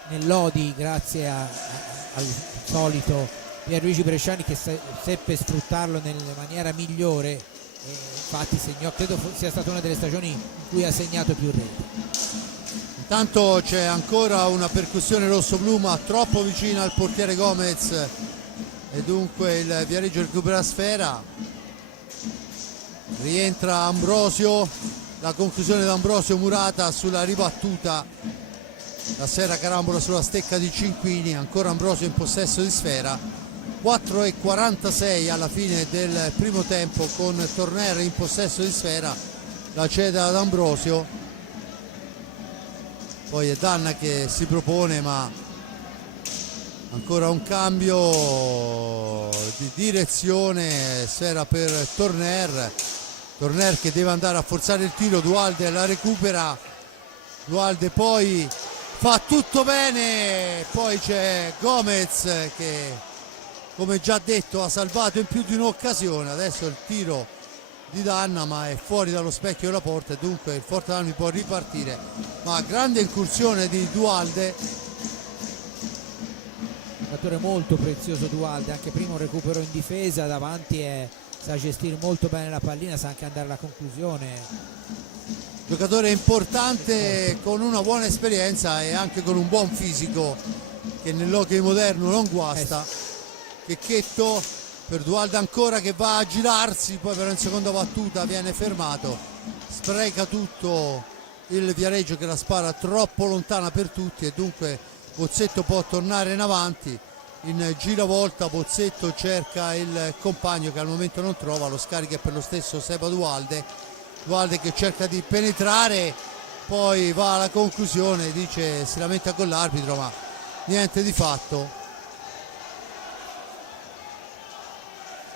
nell'Odi grazie al solito Pierluigi Bresciani, che seppe sfruttarlo nella maniera migliore, e infatti segnò, credo sia stata una delle stagioni in cui ha segnato più reti. Intanto c'è ancora una percussione rosso-blu, ma troppo vicina al portiere Gomez, e dunque il Viareggio recupera la sfera, rientra Ambrosio, la conclusione d'Ambrosio Murata sulla ribattuta, la sfera carambola sulla stecca di Cinquini, ancora Ambrosio in possesso di sfera. 4:46 alla fine del primo tempo con Torner in possesso di sfera, la cede ad Ambrosio, poi è Danna che si propone, ma ancora un cambio di direzione, sfera per Torner che deve andare a forzare il tiro, Duhalde la recupera, Duhalde poi fa tutto bene, poi c'è Gomez che, come già detto, ha salvato in più di un'occasione. Adesso il tiro di Danna, ma è fuori dallo specchio della porta e dunque il Forte Armi può ripartire, ma grande incursione di Duhalde, giocatore molto prezioso Duhalde, anche prima un recupero in difesa, davanti sa gestire molto bene la pallina, sa anche andare alla conclusione. Giocatore importante con una buona esperienza e anche con un buon fisico che nell'hockey moderno non guasta. Checchetto per Duhalde ancora che va a girarsi, poi però in seconda battuta viene fermato, spreca tutto il Viareggio che la spara troppo lontana per tutti e dunque Bozzetto può tornare in avanti. In giravolta Bozzetto cerca il compagno che al momento non trova, lo scarica per lo stesso Seba Duhalde che cerca di penetrare, poi va alla conclusione, dice, si lamenta con l'arbitro, ma niente di fatto.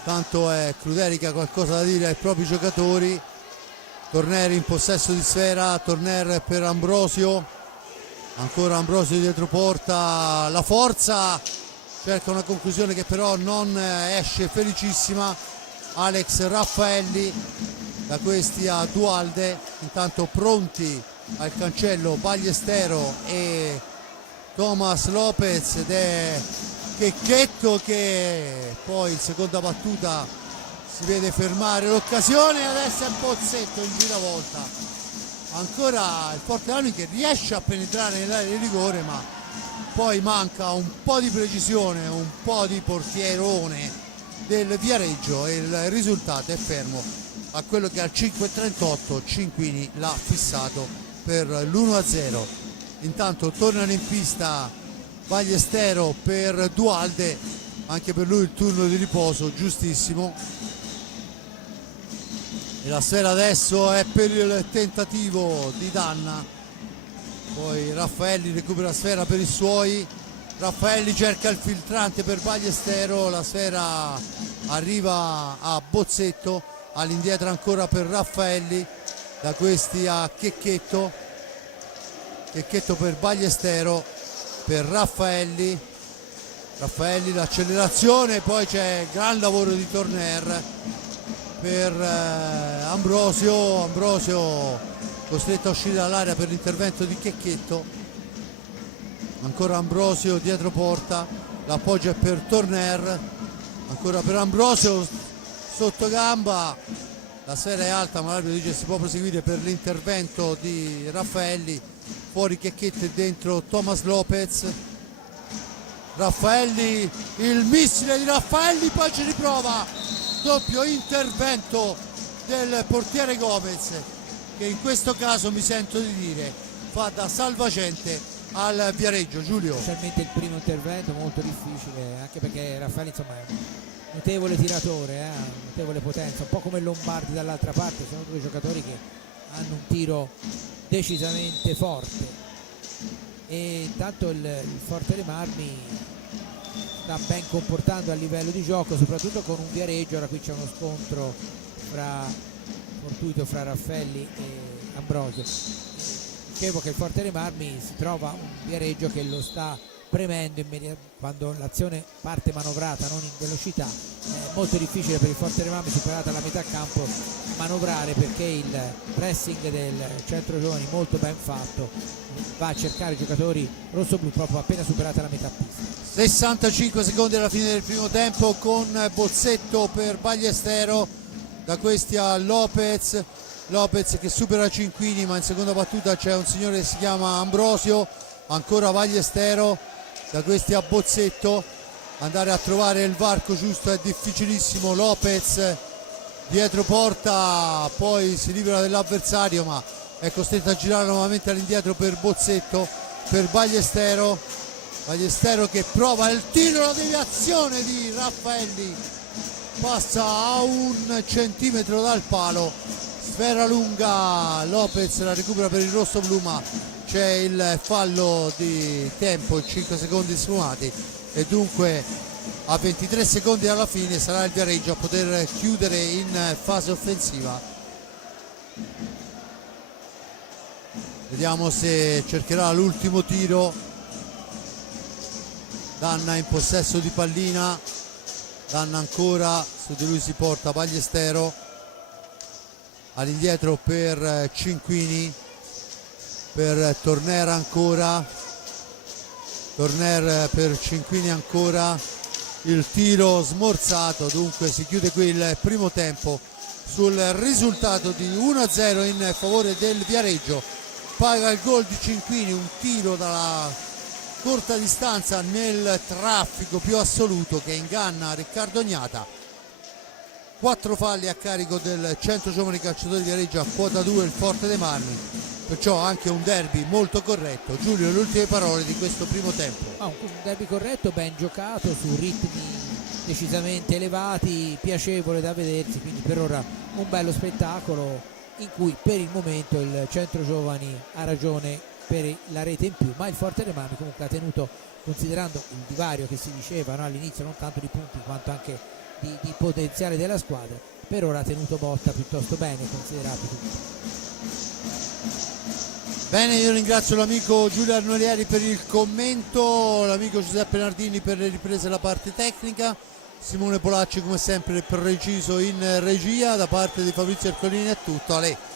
Tanto è Cruderica qualcosa da dire ai propri giocatori. Torner in possesso di sfera, Torner per Ambrosio, ancora Ambrosio dietro porta, la forza, cerca una conclusione che però non esce felicissima. Alex Raffaelli, da questi a Duhalde, intanto pronti al cancello Ballestero e Thomas Lopez, ed è Checchetto che poi in seconda battuta si vede fermare l'occasione. Adesso è Bozzetto in giravolta, ancora il Forte Armi che riesce a penetrare nell'area di rigore, ma poi manca un po' di precisione, un po' di portierone del Viareggio e il risultato è fermo a quello che al 5:38 Cinquini l'ha fissato per l'1-0. Intanto tornano in pista Ballestero per Duhalde, anche per lui il turno di riposo giustissimo, e la sfera adesso è per il tentativo di Danna, poi Raffaelli recupera la sfera per i suoi, Raffaelli cerca il filtrante per Ballestero, la sfera arriva a Bozzetto, all'indietro ancora per Raffaelli, da questi a Checchetto per Ballestero, per Raffaelli l'accelerazione, poi c'è gran lavoro di Torner per Ambrosio costretto a uscire dall'area per l'intervento di Checchetto, ancora Ambrosio dietro porta, l'appoggio è per Torner, ancora per Ambrosio sotto gamba, la sfera è alta ma l'arbitro dice si può proseguire per l'intervento di Raffaelli, fuori Checchetto e dentro Thomas Lopez. Raffaelli, il missile di Raffaelli, poi ci riprova, doppio intervento del portiere Gomez che in questo caso mi sento di dire fa da salvagente al Viareggio. Giulio, specialmente il primo intervento molto difficile, anche perché Raffaelli insomma è un notevole tiratore, notevole potenza, un po' come Lombardi dall'altra parte, sono due giocatori che hanno un tiro decisamente forte e intanto il Forte dei Marmi sta ben comportando a livello di gioco, soprattutto con un Viareggio. Ora qui c'è uno scontro fortuito fra Raffaelli e Ambrosio. Dicevo che il Forte dei Marmi si trova un Viareggio che lo sta premendo quando l'azione parte manovrata, non in velocità. È molto difficile per il Forte dei Marmi, superata la metà campo, manovrare, perché il pressing del centro giovani molto ben fatto va a cercare i giocatori rossoblu proprio appena superata la metà pista. 65 secondi alla fine del primo tempo con Bozzetto per Ballestero, da questi a Lopez che supera Cinquini, ma in seconda battuta c'è un signore che si chiama Ambrosio, ancora Ballestero, da questi a Bozzetto, andare a trovare il varco giusto è difficilissimo. Lopez dietro porta, poi si libera dell'avversario ma è costretto a girare nuovamente all'indietro per Bozzetto, per Ballestero che prova il tiro, la deviazione di Raffaelli passa a 1 centimetro dal palo, sfera lunga, Lopez la recupera per il rosso-blu ma c'è il fallo di tempo, 5 secondi sfumati e dunque a 23 secondi alla fine sarà il Viareggio a poter chiudere in fase offensiva. Vediamo se cercherà l'ultimo tiro. Danna in possesso di pallina, Danna ancora, su di lui si porta Ballestero, all'indietro per Cinquini, per Torner ancora, Torner per Cinquini ancora, il tiro smorzato, dunque si chiude qui il primo tempo sul risultato di 1-0 in favore del Viareggio. Paga il gol di Cinquini, un tiro dalla corta distanza nel traffico più assoluto che inganna Riccardo Gnata. 4 falli a carico del Centro Giovani Calciatori Viareggio, a quota 2 il Forte dei Marmi, perciò anche un derby molto corretto. Giulio, le ultime parole di questo primo tempo. Un derby corretto, ben giocato, su ritmi decisamente elevati, piacevole da vedersi, quindi per ora un bello spettacolo in cui per il momento il Centro Giovani ha ragione per la rete in più, ma il Forte dei Marmi comunque ha tenuto, considerando il divario che si diceva, no, all'inizio non tanto di punti quanto anche di potenziale della squadra, per ora ha tenuto botta piuttosto bene, considerato tutto. Bene, io ringrazio l'amico Giulio Arnolieri per il commento, l'amico Giuseppe Nardini per le riprese e la parte tecnica, Simone Polacci come sempre preciso in regia. Da parte di Fabrizio Ercolini è tutto, Ale.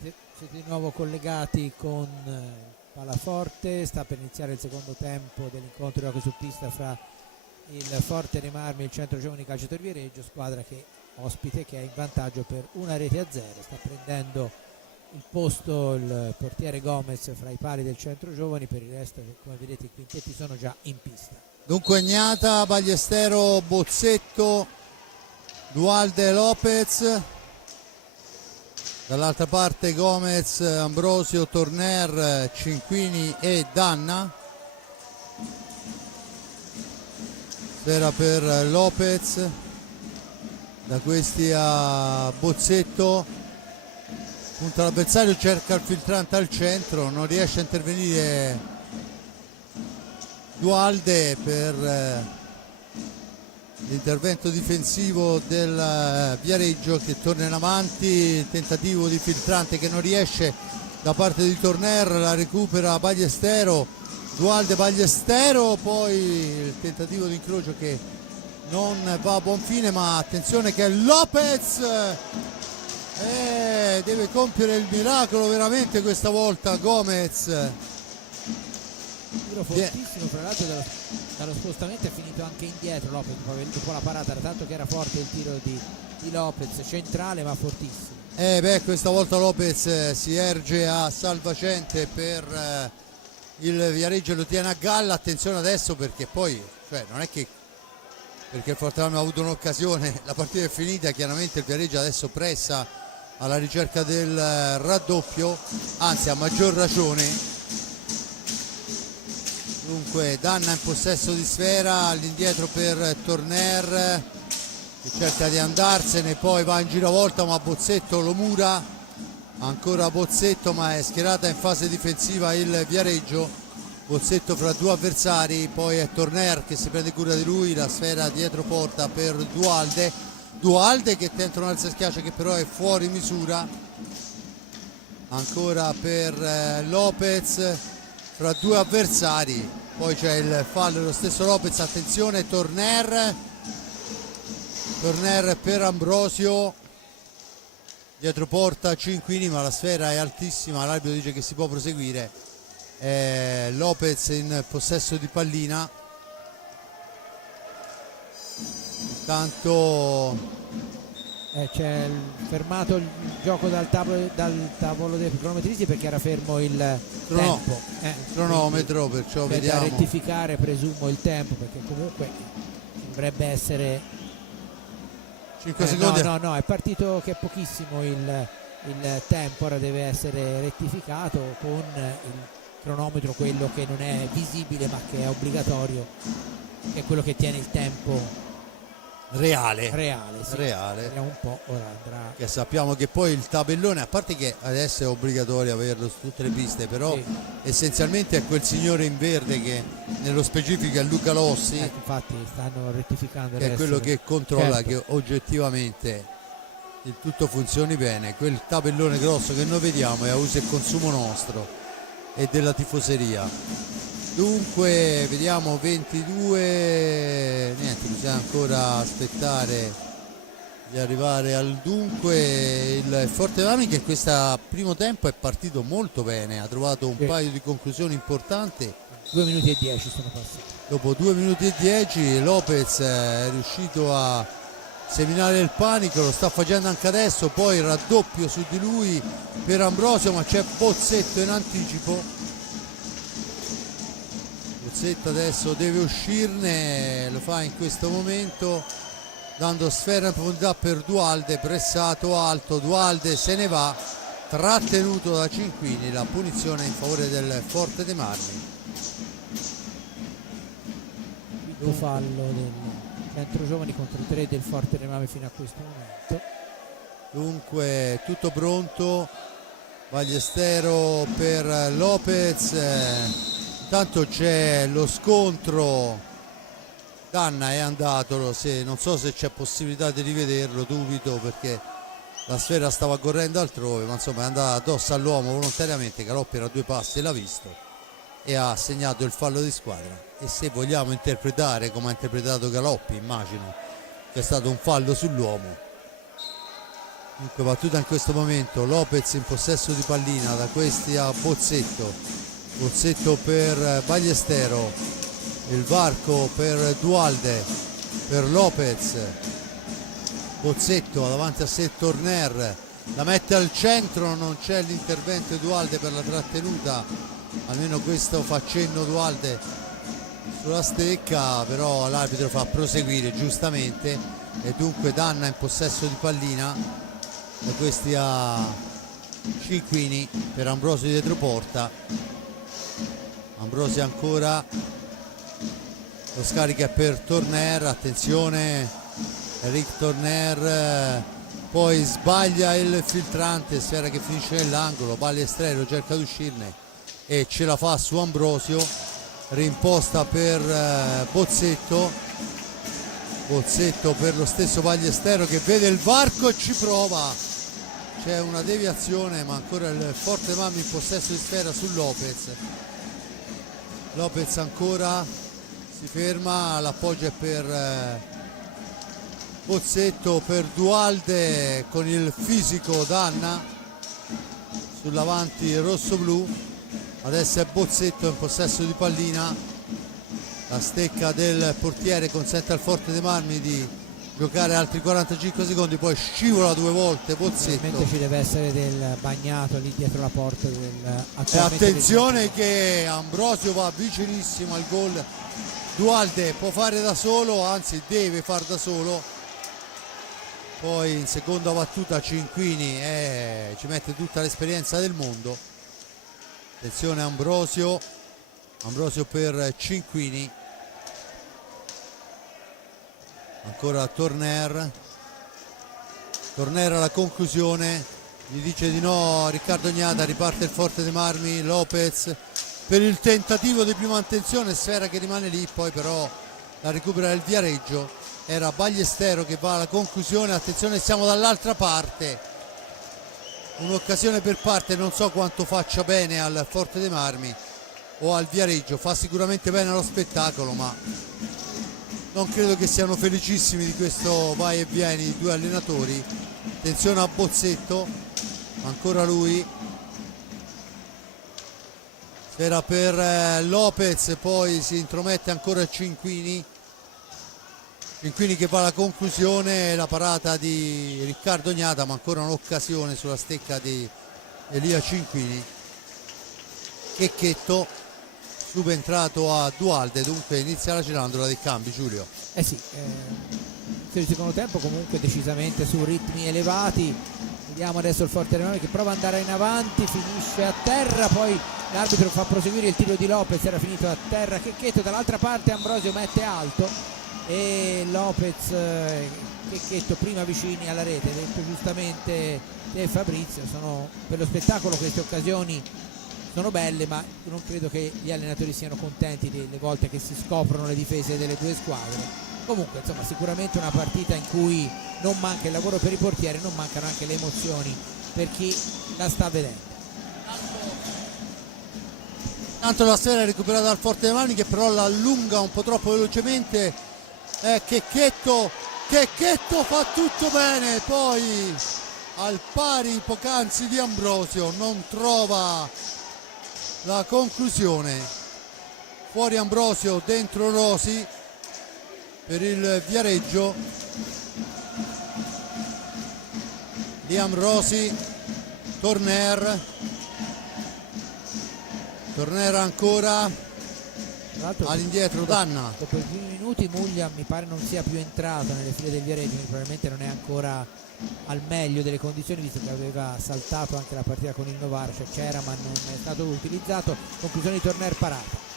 Siete di nuovo collegati con Palaforte, sta per iniziare il secondo tempo dell'incontro di hockey su pista fra il Forte dei Marmi e il Centro Giovani Calciatori Viareggio, squadra che ospite che è in vantaggio per 1-0. Sta prendendo il posto il portiere Gomez fra i pali del Centro Giovani, per il resto come vedete i quintetti sono già in pista. Dunque Gnata, Ballestero, Bozzetto, Dualde, Lopez, dall'altra parte Gomez, Ambrosio, Torner, Cinquini e Danna. Sfera per Lopez, da questi a Bozzetto, punta l'avversario, cerca il filtrante al centro, non riesce a intervenire Dualde per l'intervento difensivo del Viareggio che torna in avanti, il tentativo di filtrante che non riesce da parte di Torner, la recupera Ballestero, Dualde, Ballestero, poi il tentativo di incrocio che non va a buon fine, ma attenzione che Lopez deve compiere il miracolo veramente questa volta Gomez. Tiro fortissimo, fra l'altro dallo spostamento è finito anche indietro Lopez dopo la parata, tanto che era forte il tiro di Lopez, centrale ma fortissimo. Questa volta Lopez si erge a salvacente per il Viareggio, lo tiene a galla. Attenzione adesso perché poi non è che perché il Forte ha avuto un'occasione, la partita è finita, chiaramente il Viareggio adesso pressa alla ricerca del raddoppio, anzi a maggior ragione. Dunque Danna in possesso di sfera, all'indietro per Torner che cerca di andarsene, poi va in giravolta ma Bozzetto lo mura, ancora Bozzetto ma è schierata in fase difensiva il Viareggio. Bozzetto fra due avversari, poi è Torner che si prende cura di lui, la sfera dietro porta per Dualde che tenta un alza schiaccia che però è fuori misura, ancora per Lopez fra due avversari, poi c'è il fallo dello stesso Lopez. Attenzione Torner per Ambrosio, dietro porta Cinquini ma la sfera è altissima, l'arbitro dice che si può proseguire. Lopez in possesso di pallina, intanto c'è fermato il gioco dal tavolo dei cronometristi perché era fermo il tempo, cronometro, perciò vediamo. Da rettificare presumo il tempo perché comunque dovrebbe essere 5 secondi. No, è partito che è pochissimo il tempo, ora deve essere rettificato con il cronometro, quello che non è visibile ma che è obbligatorio, è quello che tiene il tempo reale, sì. Vediamo un po', ora andrà. Che sappiamo che poi il tabellone, a parte che adesso è obbligatorio averlo su tutte le piste, però sì, essenzialmente è quel signore in verde che nello specifico è Luca Lossi, infatti stanno rettificando che adesso, è quello che controlla, certo, che oggettivamente il tutto funzioni bene. Quel tabellone grosso che noi vediamo è a uso e consumo nostro e della tifoseria. Dunque vediamo 22, niente, bisogna ancora aspettare di arrivare al dunque. Il Forte dei Marmi che in questo primo tempo è partito molto bene, ha trovato un paio di conclusioni importanti. 2 minuti e 10 sono passati. Dopo 2 minuti e 10 Lopez è riuscito a seminare il panico, lo sta facendo anche adesso, poi il raddoppio su di lui per Ambrosio ma c'è Bozzetto in anticipo. Bozzetto adesso deve uscirne, lo fa in questo momento dando sfera in profondità per Dualde, pressato alto, Dualde se ne va, trattenuto da Cinquini, la punizione in favore del Forte dei Marmi. Quinto fallo del Centro Giovani contro 3 del Forte dei Marmi fino a questo momento. Dunque tutto pronto, Ballestero per Lopez, intanto c'è lo scontro, Danna è andato, non so se c'è possibilità di rivederlo, dubito perché la sfera stava correndo altrove, ma insomma è andata addosso all'uomo volontariamente, Galoppi era a 2 passi e l'ha visto e ha segnato il fallo di squadra. E se vogliamo interpretare come ha interpretato Galoppi, immagino che è stato un fallo sull'uomo. Dunque battuta in questo momento, Lopez in possesso di pallina, da questi a Bozzetto, Bozzetto per Ballestero, il varco per Dualde, per Lopez, Bozzetto davanti a sé Torner, la mette al centro, non c'è l'intervento di Dualde per la trattenuta, almeno questo fa cenno Dualde sulla stecca, però l'arbitro fa proseguire giustamente e dunque Danna in possesso di pallina, da questi a Cinquini per Ambrosio dietro porta. Ambrosio ancora, lo scarica per Torner, attenzione Eric Torner, poi sbaglia il filtrante, sfera che finisce nell'angolo, Ballestero cerca di uscirne e ce la fa su Ambrosio, rimposta per Bozzetto, Bozzetto per lo stesso Ballestero che vede il varco e ci prova, c'è una deviazione ma ancora il Forte Marmi in possesso di sfera su Lopez. Lopez ancora si ferma, l'appoggio è per Bozzetto, per Dualde con il fisico Danna sull'avanti rosso-blu. Adesso è Bozzetto in possesso di pallina, la stecca del portiere consente al Forte dei Marmi di giocare altri 45 secondi, poi scivola due volte Bozzetto. Ovviamente ci deve essere del bagnato lì dietro la porta e attenzione che Ambrosio va vicinissimo al gol. Dualde può fare da solo, anzi deve far da solo, poi in seconda battuta Cinquini ci mette tutta l'esperienza del mondo. Attenzione Ambrosio per Cinquini, ancora Torner alla conclusione, gli dice di no Riccardo Gnata, riparte il Forte dei Marmi, Lopez per il tentativo di prima attenzione, sfera che rimane lì, poi però la recupera il Viareggio, era Ballestero che va alla conclusione. Attenzione, siamo dall'altra parte, un'occasione per parte, non so quanto faccia bene al Forte dei Marmi o al Viareggio, fa sicuramente bene allo spettacolo ma non credo che siano felicissimi di questo vai e vieni di due allenatori. Attenzione a Bozzetto, ancora lui, sfera per Lopez, poi si intromette ancora Cinquini che va alla conclusione, la parata di Riccardo Gnata ma ancora un'occasione sulla stecca di Elia Cinquini. Checchetto subentrato a Dualde, dunque inizia la cirandola dei cambi. Giulio. Sì, il secondo tempo comunque decisamente su ritmi elevati. Vediamo adesso il Forte dei Marmi che prova ad andare in avanti, finisce a terra, poi l'arbitro fa proseguire il tiro di Lopez, era finito a terra Checchetto, dall'altra parte Ambrosio mette alto e Lopez Checchetto prima vicini alla rete, detto giustamente Fabrizio, sono per lo spettacolo queste occasioni sono belle, ma non credo che gli allenatori siano contenti delle volte che si scoprono le difese delle due squadre. Comunque insomma sicuramente una partita in cui non manca il lavoro per i portieri, non mancano anche le emozioni per chi la sta vedendo. Tanto la sfera è recuperata dal Forte dei Marmi che però la allunga un po' troppo velocemente. Checchetto fa tutto bene, poi al pari poc'anzi di Ambrosio non trova la conclusione. Fuori Ambrosio, dentro Rosi per il Viareggio. Liam Rosi, Torner ancora all'indietro Danna. Dopo i primi minuti Muglia mi pare non sia più entrato nelle file del Viareggio, probabilmente non è ancora al meglio delle condizioni, visto che aveva saltato anche la partita con il Novara, cioè c'era ma non è stato utilizzato. Conclusione di Torner parata.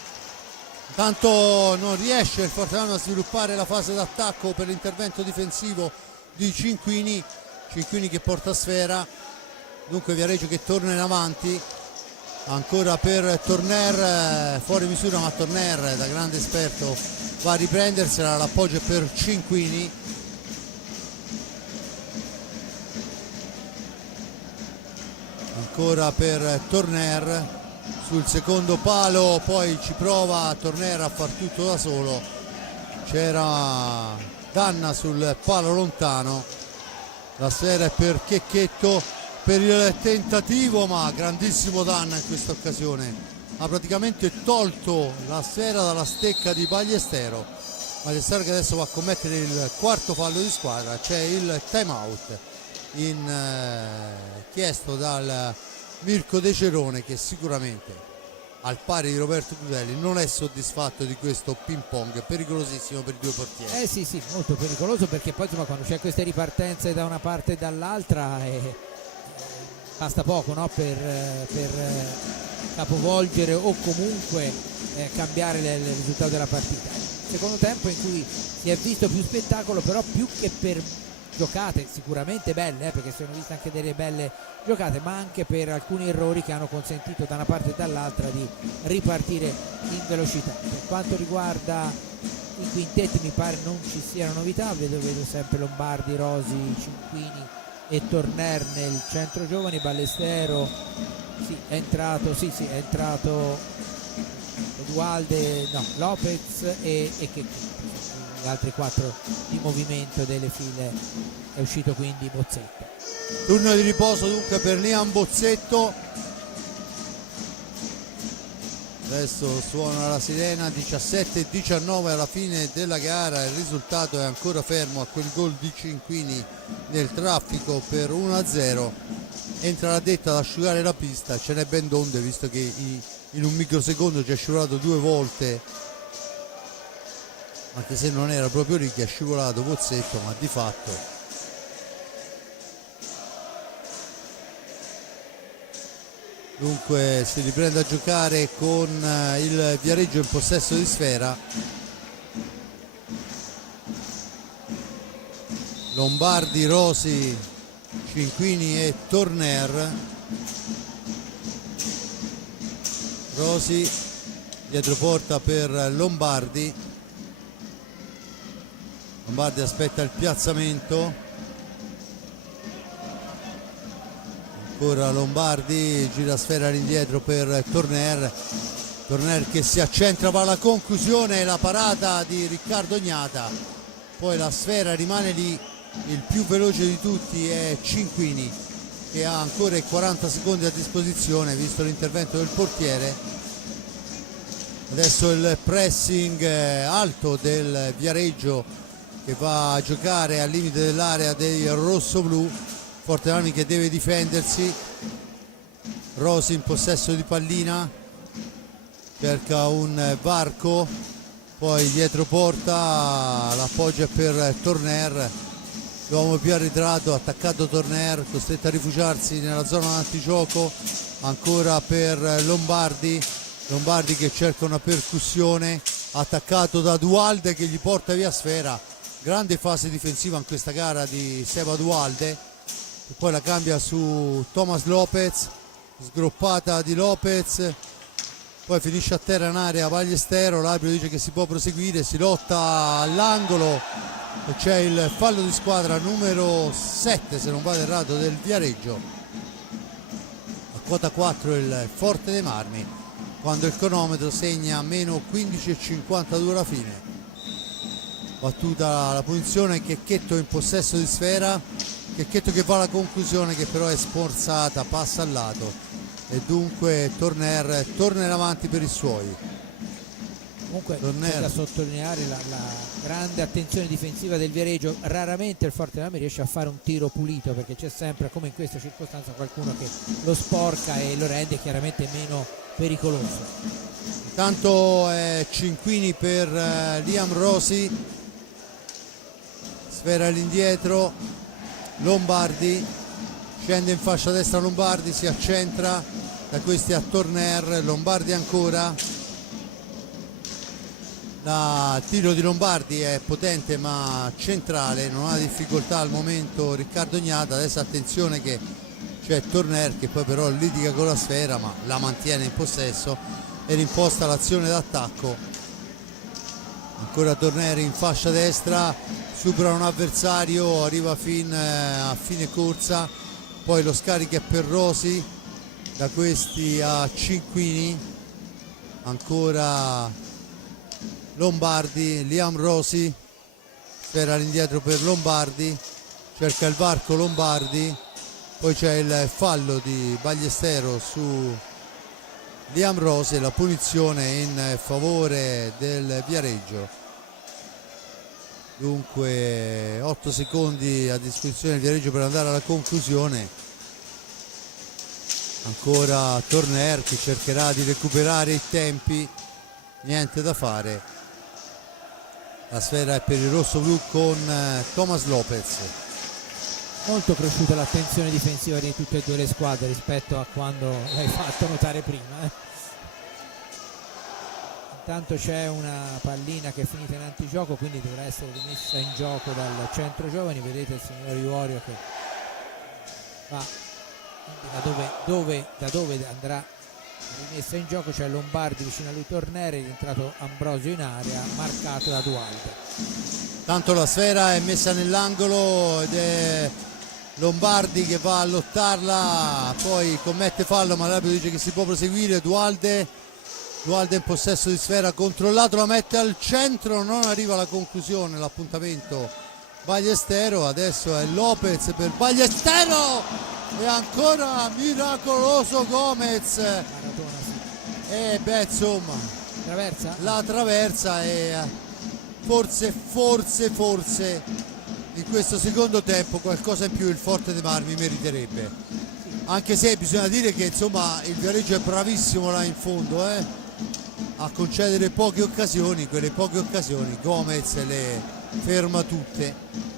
Tanto non riesce il Forte Marmi a sviluppare la fase d'attacco per l'intervento difensivo di Cinquini che porta sfera, dunque Viareggio che torna in avanti ancora per Torner, fuori misura ma Torner da grande esperto va a riprendersela, l'appoggio è per Cinquini. Ancora per Torner sul secondo palo, poi ci prova Torner a far tutto da solo, c'era Danna sul palo lontano La sfera è per Checchetto per il tentativo, ma grandissimo danno in questa occasione. Ha praticamente tolto la sfera dalla stecca di Ballestero. Ballestero che adesso va a commettere il quarto fallo di squadra. C'è il time out chiesto dal Mirko De Cerone, che sicuramente al pari di Roberto Crudelli non è soddisfatto di questo ping pong pericolosissimo per i due portieri. Sì, molto pericoloso, perché poi insomma quando c'è queste ripartenze da una parte e dall'altra basta poco, no? per capovolgere o comunque cambiare il risultato della partita. Secondo tempo in cui si è visto più spettacolo, però più che per giocate sicuramente belle, perché si sono viste anche delle belle giocate, ma anche per alcuni errori che hanno consentito da una parte e dall'altra di ripartire in velocità. Per quanto riguarda i quintetti mi pare non ci siano novità, vedo sempre Lombardi, Rosi, Cinquini e Torner nel centro giovani. Ballestero è entrato Dualde, no, Lopez e che gli altri 4 di movimento delle file. È uscito quindi Bozzetto. Turno di riposo dunque per Liam Bozzetto. Adesso suona la sirena, 17-19 alla fine della gara, il risultato è ancora fermo a quel gol di Cinquini nel traffico per 1-0. Entra l'addetta ad asciugare la pista, ce n'è ben donde, visto che in un microsecondo ci è scivolato 2 volte, anche se non era proprio lì che è scivolato Bozzetto, ma di fatto dunque si riprende a giocare con il Viareggio in possesso di sfera. Lombardi, Rosi, Cinquini e Torner. Rosi dietro porta per Lombardi. Lombardi aspetta il piazzamento. Ancora Lombardi, gira sfera all'indietro per Torner. Torner che si accentra, va alla conclusione, la parata di Riccardo Gnata. Poi la sfera rimane lì, il più veloce di tutti è Cinquini, che ha ancora 40 secondi a disposizione visto l'intervento del portiere. Adesso il pressing alto del Viareggio che va a giocare al limite dell'area dei rossoblu. Forte che deve difendersi. Rosi in possesso di pallina, cerca un varco, poi dietro porta l'appoggio è per Torner, l'uomo più arretrato, attaccato Torner, costretto a rifugiarsi nella zona d'antigioco. Ancora per Lombardi che cerca una percussione, attaccato da Dualde che gli porta via sfera. Grande fase difensiva in questa gara di Seba Dualde, e poi la cambia su Thomas Lopez, sgroppata di Lopez, poi finisce a terra in area Ballestero. L'arbitro dice che si può proseguire, si lotta all'angolo e c'è il fallo di squadra numero 7 se non vado errato del Viareggio. A quota 4 il Forte dei Marmi, quando il cronometro segna meno 15,52 alla fine. Battuta la punizione, Checchetto in possesso di sfera, Checchetto che va alla conclusione, che però è sforzata, passa al lato e dunque Torner torna in avanti per i suoi. Comunque c'è da sottolineare la grande attenzione difensiva del Viareggio. Raramente il Forte Marmi riesce a fare un tiro pulito, perché c'è sempre, come in questa circostanza, qualcuno che lo sporca e lo rende chiaramente meno pericoloso. Intanto Cinquini per Liam Rosi, sfera all'indietro, Lombardi scende in fascia destra, Lombardi si accentra, da questi a Torner, Lombardi ancora. Il tiro di Lombardi è potente ma centrale, non ha difficoltà al momento Riccardo Gnata. Adesso attenzione che c'è Torner che poi però litiga con la sfera ma la mantiene in possesso e rimposta l'azione d'attacco. Ancora Torner in fascia destra, supera un avversario, arriva a fine corsa, poi lo scarico è per Rosi, da questi a Cinquini, ancora Lombardi, Liam Rosi, sfera all'indietro per Lombardi, cerca il varco Lombardi, poi c'è il fallo di Ballestero su di Ambrosi e la punizione in favore del Viareggio. Dunque 8 secondi a disposizione del Viareggio per andare alla conclusione. Ancora Torner che cercherà di recuperare i tempi, niente da fare. La sfera è per il rosso-blu con Thomas Lopez. Molto cresciuta l'attenzione difensiva di tutte e due le squadre rispetto a quando l'hai fatto notare prima. Intanto c'è una pallina che è finita in antigioco, quindi dovrà essere rimessa in gioco dal centro giovani. Vedete il signor Iorio che va da dove andrà rimessa in gioco. C'è Lombardi vicino a lui, Torner, è rientrato Ambrosio in area, marcato da Dualde. Tanto la sfera è messa nell'angolo ed è Lombardi che va a lottarla, poi commette fallo ma l'arbitro dice che si può proseguire. Dualde in possesso di sfera, controllato, la mette al centro, non arriva alla conclusione l'appuntamento Ballestero. Adesso è Lopez per Ballestero e ancora miracoloso Gomez. Maradona, sì. E beh, insomma, Traversa? la traversa e forse in questo secondo tempo qualcosa in più il Forte dei Marmi meriterebbe, anche se bisogna dire che insomma il Viareggio è bravissimo là in fondo a concedere poche occasioni. Quelle poche occasioni Gomez le ferma tutte.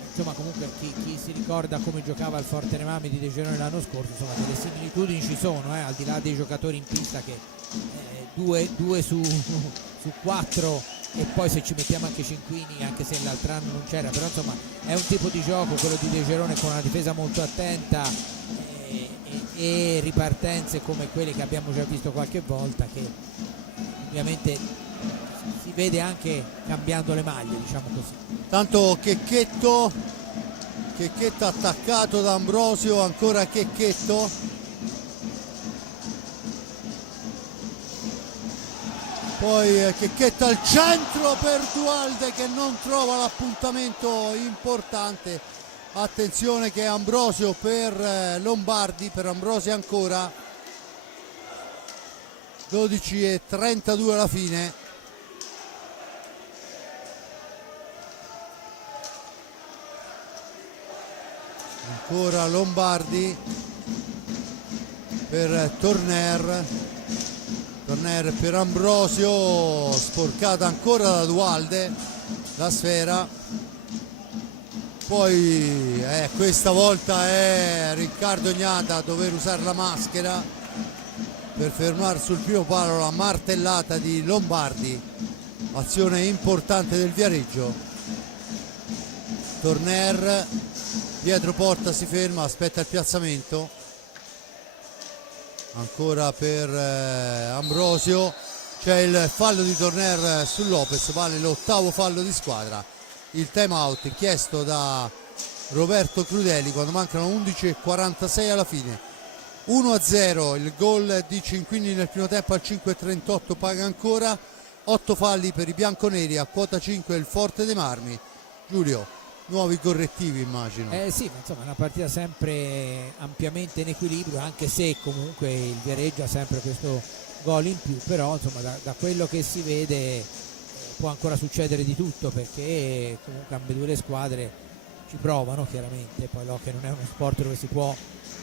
Insomma, comunque chi si ricorda come giocava il Forte dei Marmi di De Gerone l'anno scorso, insomma delle similitudini ci sono, al di là dei giocatori in pista che due su 4, e poi se ci mettiamo anche Cinquini, anche se l'altro anno non c'era, però insomma è un tipo di gioco quello di De Gerone, con una difesa molto attenta e ripartenze come quelle che abbiamo già visto qualche volta, che ovviamente si vede anche cambiando le maglie, diciamo così. Tanto Checchetto attaccato da Ambrosio, ancora Checchetto, poi Checchetto al centro per Dualde che non trova l'appuntamento importante. Attenzione che è Ambrosio per Lombardi, per Ambrosio ancora. 12:32 alla fine. Ancora Lombardi per Torner per Ambrosio, sporcata ancora da Dualde la sfera. Poi questa volta è Riccardo Gnata a dover usare la maschera per fermare sul primo palo la martellata di Lombardi. Azione importante del Viareggio. Torner dietro porta, si ferma, aspetta il piazzamento. Ancora per Ambrosio, c'è il fallo di Torner su Lopez, vale l'8º fallo di squadra. Il time out chiesto da Roberto Crudeli quando mancano 11:46 alla fine. 1-0 il gol di Cinquini nel primo tempo al 5:38, paga ancora. 8 falli per i bianconeri, a quota 5 il Forte dei Marmi. Giulio, nuovi correttivi immagino. Sì, ma insomma è una partita sempre ampiamente in equilibrio, anche se comunque il Viareggio ha sempre questo gol in più, però insomma da quello che si vede può ancora succedere di tutto, perché comunque ambedue le squadre ci provano chiaramente. Poi l'hockey non è uno sport dove si può,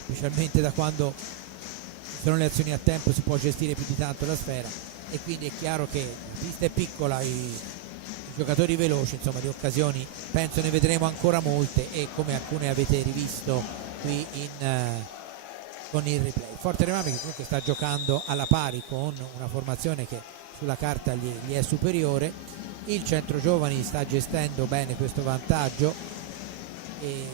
specialmente da quando ci sono le azioni a tempo, si può gestire più di tanto la sfera, e quindi è chiaro che la pista è piccola, i giocatori veloci, insomma di occasioni penso ne vedremo ancora molte, e come alcune avete rivisto qui con il replay. Forte dei Marmi che comunque sta giocando alla pari con una formazione che sulla carta gli è superiore. Il centro giovani sta gestendo bene questo vantaggio e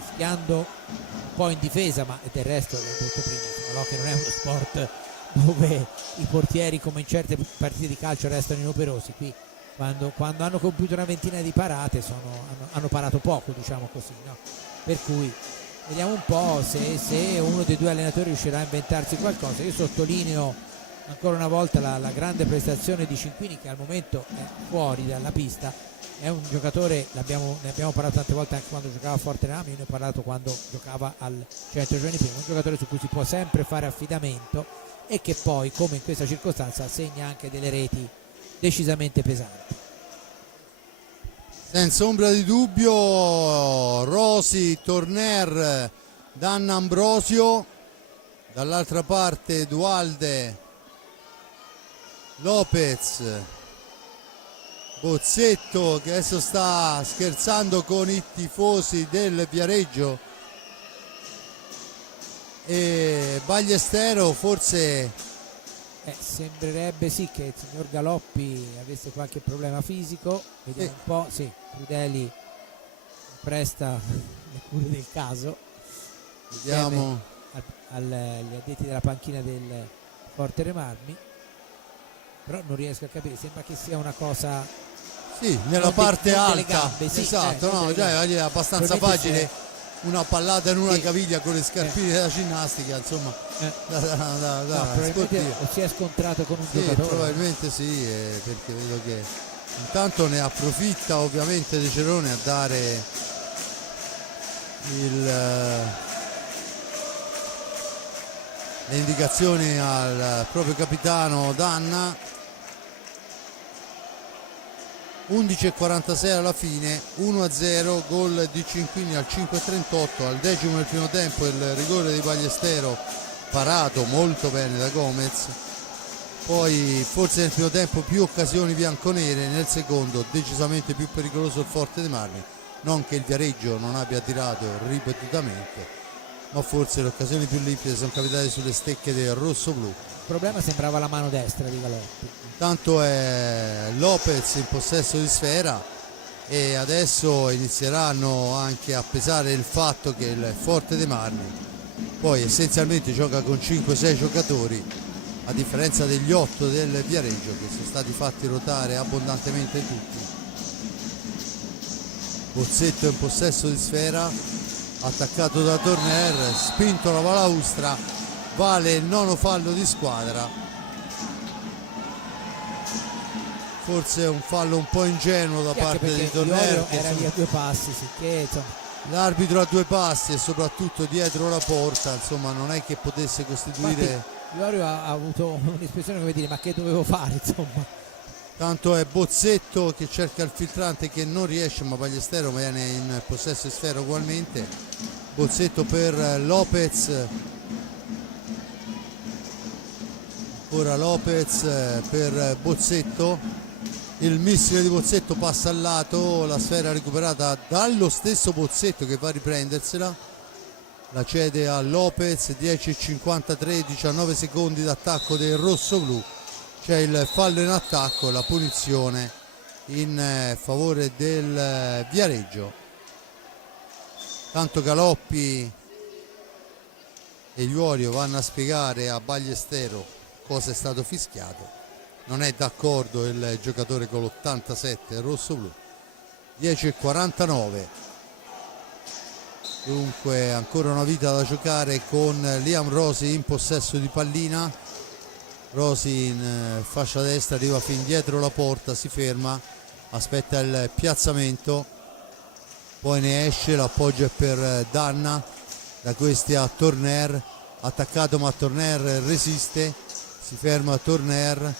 rischiando un po' in difesa, ma del resto, l'ho detto prima, l'hockey non è uno sport dove i portieri, come in certe partite di calcio, restano inoperosi. Qui quando hanno compiuto una ventina di parate hanno parato poco, diciamo così, no? Per cui vediamo un po' se uno dei due allenatori riuscirà a inventarsi qualcosa. Io sottolineo ancora una volta la grande prestazione di Cinquini, che al momento è fuori dalla pista. È un giocatore, ne abbiamo parlato tante volte anche quando giocava a Forteramio, io ne ho parlato quando giocava al Centro Giovani Prima, un giocatore su cui si può sempre fare affidamento e che poi, come in questa circostanza, segna anche delle reti decisamente pesanti. Senza ombra di dubbio Rosi, Torner, Danna, Ambrosio, dall'altra parte Dualde, Lopez, Bozzetto, che adesso sta scherzando con i tifosi del Viareggio, e Ballestero. Forse sembrerebbe sì che il signor Galoppi avesse qualche problema fisico, vediamo un po', sì, Crudeli presta le cure del caso, vediamo agli addetti della panchina del Forte Marmi, però non riesco a capire, sembra che sia una cosa nella non parte non delle alta, gambe, sì, esatto, non no, delle gambe. è abbastanza Probabilmente facile una pallata in una Sì. caviglia con le scarpine da ginnastica, insomma, da probabilmente sportivo. o si è scontrato con un Sì, giocatore. probabilmente sì, perché vedo che intanto ne approfitta ovviamente De Cerone a dare le indicazioni al proprio capitano Danna. 11:46 alla fine, 1-0, gol di Cinquini al 5:38, al 10° del primo tempo il rigore di Ballestero parato molto bene da Gomez. Poi forse nel primo tempo più occasioni bianconere, nel secondo decisamente più pericoloso il Forte dei Marmi, non che il Viareggio non abbia tirato ripetutamente, ma forse le occasioni più limpide sono capitate sulle stecche del rosso-blu. Il problema sembrava la mano destra di Galoppi. Intanto è Lopez in possesso di sfera e adesso inizieranno anche a pesare il fatto che il Forte dei Marmi poi essenzialmente gioca con 5-6 giocatori, a differenza degli 8 del Viareggio, che sono stati fatti ruotare abbondantemente tutti. Bozzetto in possesso di sfera, attaccato da Torner, spinto la balaustra, vale il nono fallo di squadra. Forse è un fallo un po' ingenuo da Anche parte perché di Torner, Iorio che era lì a 2 passi, sicché insomma, l'arbitro a 2 passi e soprattutto dietro la porta, insomma non è che potesse costituire. infatti, Iorio ha avuto un'espressione come dire, ma che dovevo fare, insomma. Tanto è Bozzetto che cerca il filtrante che non riesce, ma Ballestero viene in possesso di sfera ugualmente. Bozzetto per Lopez, ancora Lopez per Bozzetto, il missile di Bozzetto passa al lato, la sfera recuperata dallo stesso Bozzetto che va a riprendersela, la cede a Lopez. 10:53, 19 secondi d'attacco del rosso-blu, c'è il fallo in attacco, la punizione in favore del Viareggio. Tanto Galoppi e Iorio vanno a spiegare a Ballestero cosa è stato fischiato. Non è d'accordo il giocatore con l'87 rosso-blu. 10:49, dunque ancora una vita da giocare con Liam Rosi in possesso di pallina. Rosi in fascia destra, arriva fin dietro la porta, si ferma, aspetta il piazzamento, poi ne esce, l'appoggio è per Danna, da questi a Torner, attaccato ma Torner resiste, si ferma Torner,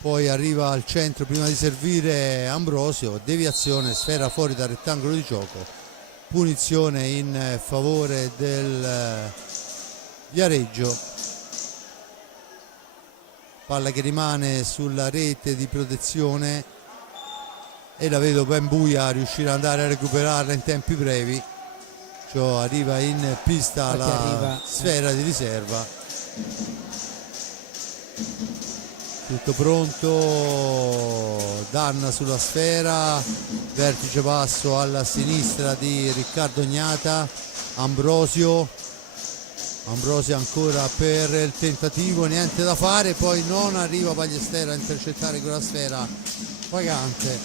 poi arriva al centro prima di servire Ambrosio, deviazione, sfera fuori dal rettangolo di gioco, punizione in favore del Viareggio. Palla che rimane sulla rete di protezione e la vedo ben buia, riuscire ad andare a recuperarla in tempi brevi. Cioè arriva in pista la sfera di riserva. Tutto pronto, Danna sulla sfera, vertice basso alla sinistra di Riccardo Gnata, Ambrosio ancora per il tentativo, niente da fare, poi non arriva Ballestero a intercettare quella sfera vagante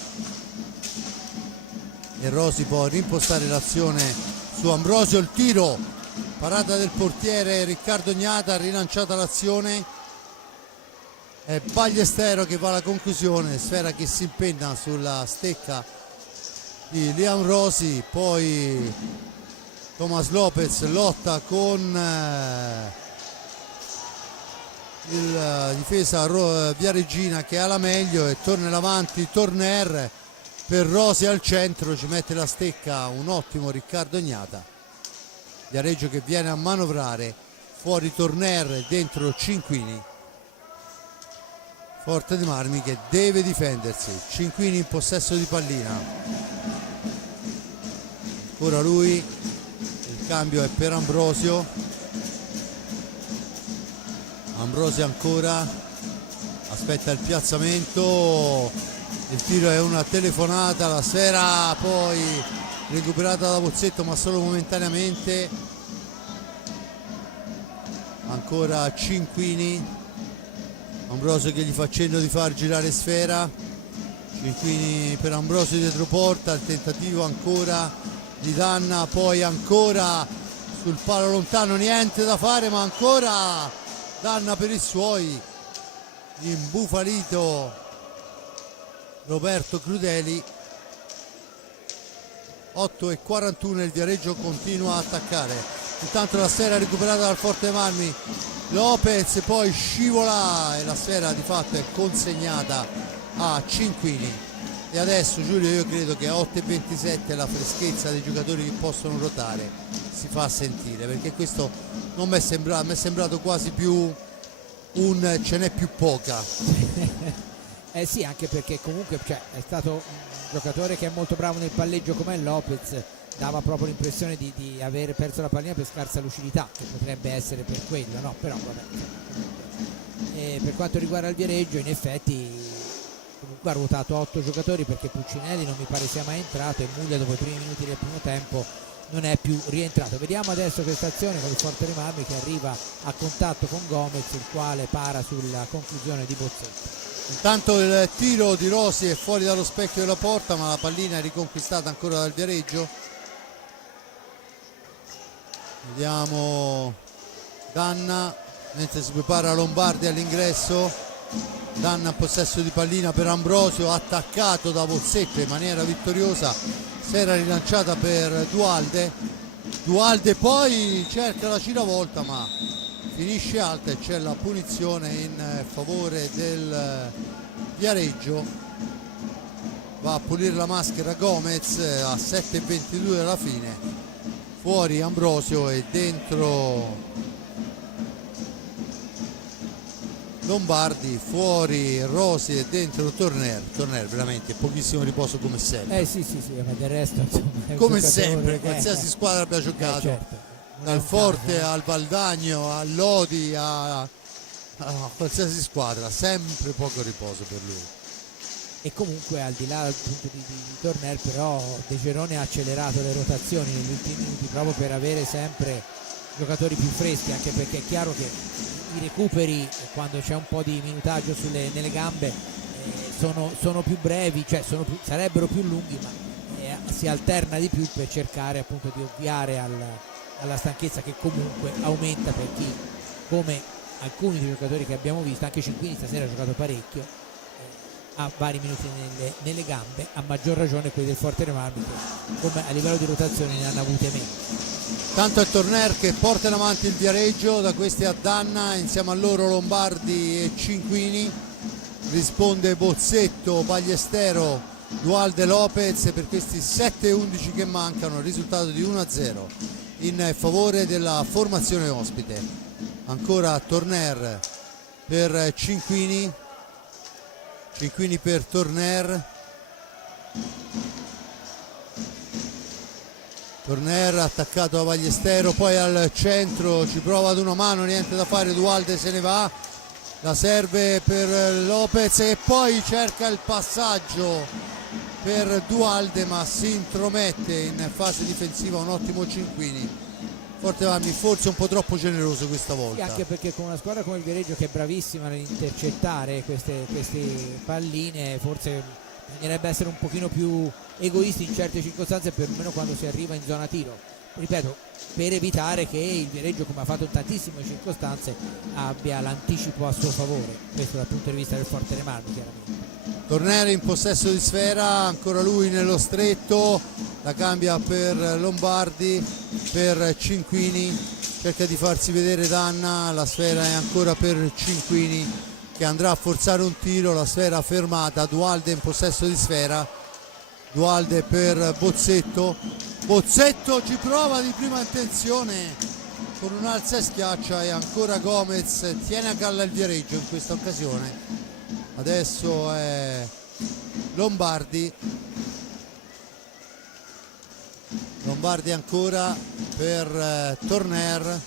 e Rosi può rimpostare l'azione su Ambrosio, il tiro, parata del portiere Riccardo Gnata, rilanciata l'azione, È Ballestero che va alla conclusione, Sfera che si impenna sulla stecca di Liam Rossi, poi Thomas Lopez lotta con il difesa Viareggina che ha la meglio e torna in avanti Torner per Rossi al centro, ci mette la stecca un ottimo Riccardo Ignata. Viareggio che viene a manovrare, fuori Torner, dentro Cinquini. Forte dei Marmi che deve difendersi, Cinquini in possesso di pallina, ancora lui, il cambio è per Ambrosio, Ambrosio ancora, aspetta il piazzamento, il tiro è una telefonata, la Sfera poi recuperata da Bozzetto ma solo momentaneamente, ancora Cinquini, Ambrosio che gli fa cenno di far girare Sfera, Cinquini per Ambrosio dietro porta, il tentativo ancora di Danna, poi ancora sul palo lontano, niente da fare ma ancora Danna per i suoi, imbufalito Roberto Crudeli. 8:41, il Viareggio continua a attaccare, intanto la Sfera recuperata dal Forte dei Marmi, Lopez poi scivola e la Sfera di fatto è consegnata a Cinquini. E adesso Giulio io credo che a 8:27 la freschezza dei giocatori che possono ruotare si fa sentire, perché questo non mi è sembrato, mi è sembrato quasi più un ce n'è più poca. Sì, anche perché comunque è stato un giocatore che è molto bravo nel palleggio come Lopez, dava proprio l'impressione di aver perso la pallina per scarsa lucidità, che potrebbe essere per quello, no? Però vabbè. E per quanto riguarda il Viareggio, in effetti comunque ha ruotato 8 giocatori, perché Puccinelli non mi pare sia mai entrato e Muglia dopo i primi minuti del primo tempo non è più rientrato. Vediamo adesso questa azione con il Forte dei Marmi che arriva a contatto con Gomez, il quale para sulla conclusione di Bozzetto. Intanto il tiro di Rossi è fuori dallo specchio della porta, ma la pallina è riconquistata ancora dal Viareggio. Vediamo Danna mentre si prepara Lombardi all'ingresso, Danna a possesso di pallina per Ambrosio, attaccato da Bozzetto in maniera vittoriosa, si era rilanciata per Dualde poi cerca la giravolta ma finisce alta e c'è la punizione in favore del Viareggio. Va a pulire la maschera Gomez a 7:22 alla fine, fuori Ambrosio e dentro Lombardi, fuori Rossi e dentro Torner veramente pochissimo riposo come sempre. Sì, ma del resto insomma, è un come giocatore sempre, che qualsiasi squadra abbia giocato, certo. dal Forte al Valdagno al Lodi a qualsiasi squadra, sempre poco riposo per lui. E comunque al di là appunto di Torner, però De Gerone ha accelerato le rotazioni negli ultimi minuti proprio per avere sempre giocatori più freschi, anche perché è chiaro che i recuperi quando c'è un po' di minutaggio nelle gambe sono più brevi, cioè sarebbero più lunghi, ma si alterna di più per cercare appunto di ovviare alla stanchezza che comunque aumenta per chi, come alcuni dei giocatori che abbiamo visto, anche Cinquini stasera ha giocato parecchio, ha vari minuti nelle gambe, a maggior ragione quelli del Forte dei Marmi che come a livello di rotazione ne hanno avute meno. Tanto è Torner che porta in avanti il Viareggio, da questi a Danna, insieme a loro Lombardi e Cinquini, risponde Bozzetto, Ballestero, Dualde, Lopez per questi 7-11 che mancano, il risultato di 1-0 in favore della formazione ospite. Ancora Torner per Cinquini per Torner attaccato da Ballestero, poi al centro ci prova ad una mano, niente da fare, Dualde se ne va, la serve per Lopez e poi cerca il passaggio per Dualde ma si intromette in fase difensiva un ottimo Cinquini. Forte Marmi forse un po' troppo generoso questa volta. Sì, anche perché con una squadra come il Viareggio che è bravissima nell'intercettare queste palline, forse bisognerebbe essere un pochino più egoisti in certe circostanze, perlomeno quando si arriva in zona tiro, ripeto, per evitare che il Viareggio, come ha fatto in tantissime circostanze, abbia l'anticipo a suo favore. Questo dal punto di vista del Forte dei Marmi, chiaramente. Tornero in possesso di sfera, ancora lui nello stretto, la cambia per Lombardi, per Cinquini, cerca di farsi vedere Danna, la sfera è ancora per Cinquini che andrà a forzare un tiro, la sfera fermata, Dualde in possesso di sfera, Dualde per Bozzetto, Bozzetto ci prova di prima intenzione con un alza e schiaccia e ancora Gomez tiene a galla il Viareggio in questa occasione. Adesso è Lombardi ancora per Torner,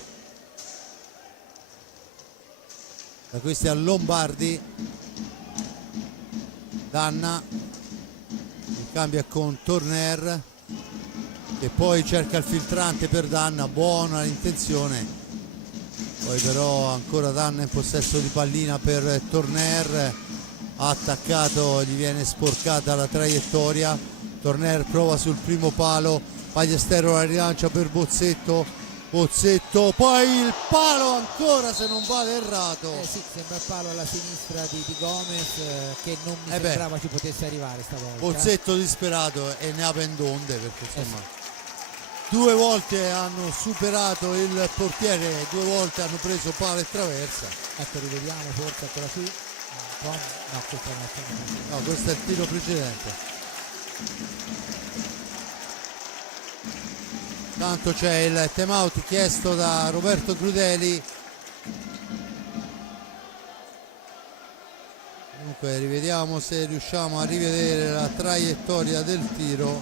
da questi a Lombardi, Danna il cambia con Torner che poi cerca il filtrante per Danna, buona l'intenzione, poi però ancora Danna in possesso di pallina per Torner, ha attaccato, gli viene sporcata la traiettoria, Torner prova sul primo palo, Ballestero la rilancia per Bozzetto, Bozzetto, poi il palo ancora, se non vado errato. Sì, sembra il palo alla sinistra di Gomez, che non mi sembrava ci potesse arrivare stavolta. Bozzetto disperato e ne ha pendonde, perché insomma due volte hanno superato il portiere, due volte hanno preso palo e traversa. Ecco, rivediamo forse ancora qui. No, questo no, questo è il tiro precedente. Tanto c'è il time out chiesto da Roberto Crudeli. Comunque rivediamo se riusciamo a rivedere la traiettoria del tiro.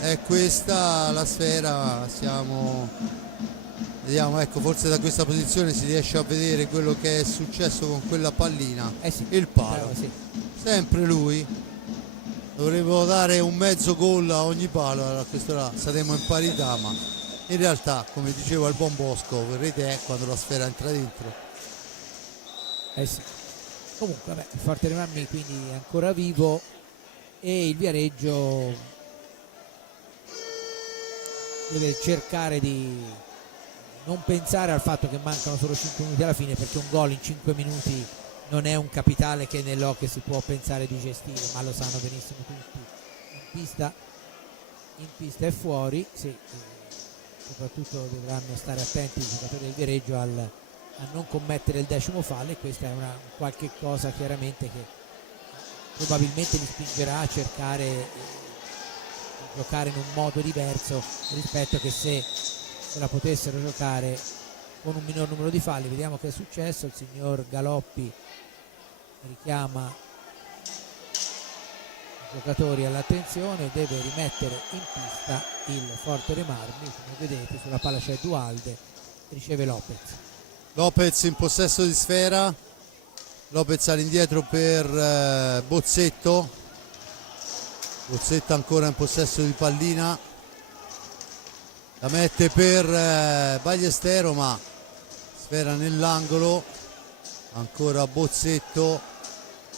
È questa la sfera, vediamo, ecco, forse da questa posizione si riesce a vedere quello che è successo con quella pallina. Sì, il palo, sì. Sempre lui. Dovremmo dare un mezzo gol a ogni palo, allora questo là saremo in parità, ma in realtà, come diceva il buon Bosco, vedrete è quando la sfera entra dentro. Sì. Comunque il Forte dei Marmi quindi è ancora vivo e il Viareggio deve cercare di non pensare al fatto che mancano solo 5 minuti alla fine, perché un gol in 5 minuti non è un capitale che nell'hockey si può pensare di gestire, ma lo sanno benissimo tutti. In pista e fuori, sì, soprattutto dovranno stare attenti i giocatori del Viareggio a non commettere il 10° fallo, e questa è qualche cosa chiaramente che probabilmente li spingerà a cercare di giocare in un modo diverso rispetto che se la potessero giocare con un minor numero di falli. Vediamo che è successo, il signor Galoppi richiama i giocatori all'attenzione, deve rimettere in pista il Forte dei Marmi. Come vedete sulla palla c'è Dualde, riceve Lopez in possesso di sfera, Lopez all'indietro per Bozzetto, Bozzetto ancora in possesso di pallina, la mette per Ballestero, ma sfera nell'angolo, ancora Bozzetto.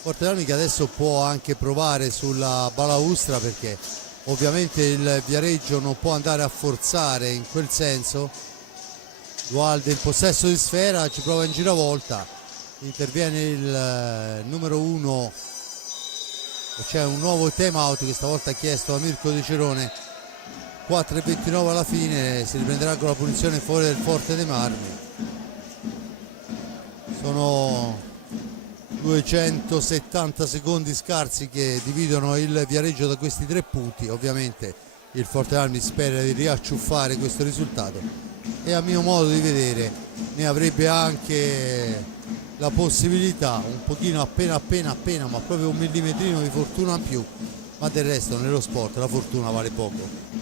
Forte dei Marmi che adesso può anche provare sulla balaustra, perché ovviamente il Viareggio non può andare a forzare in quel senso. Dualde in possesso di sfera, ci prova in giravolta, interviene il numero 1 e c'è un nuovo time out che stavolta ha chiesto a Mirko De Cerone. 4:29 alla fine, si riprenderà con la punizione fuori del Forte dei Marmi. Sono 270 secondi scarsi che dividono il Viareggio da questi 3 punti. Ovviamente il Forte dei Marmi spera di riacciuffare questo risultato e a mio modo di vedere ne avrebbe anche la possibilità, un pochino appena, ma proprio un millimetrino di fortuna in più, ma del resto nello sport la fortuna vale poco.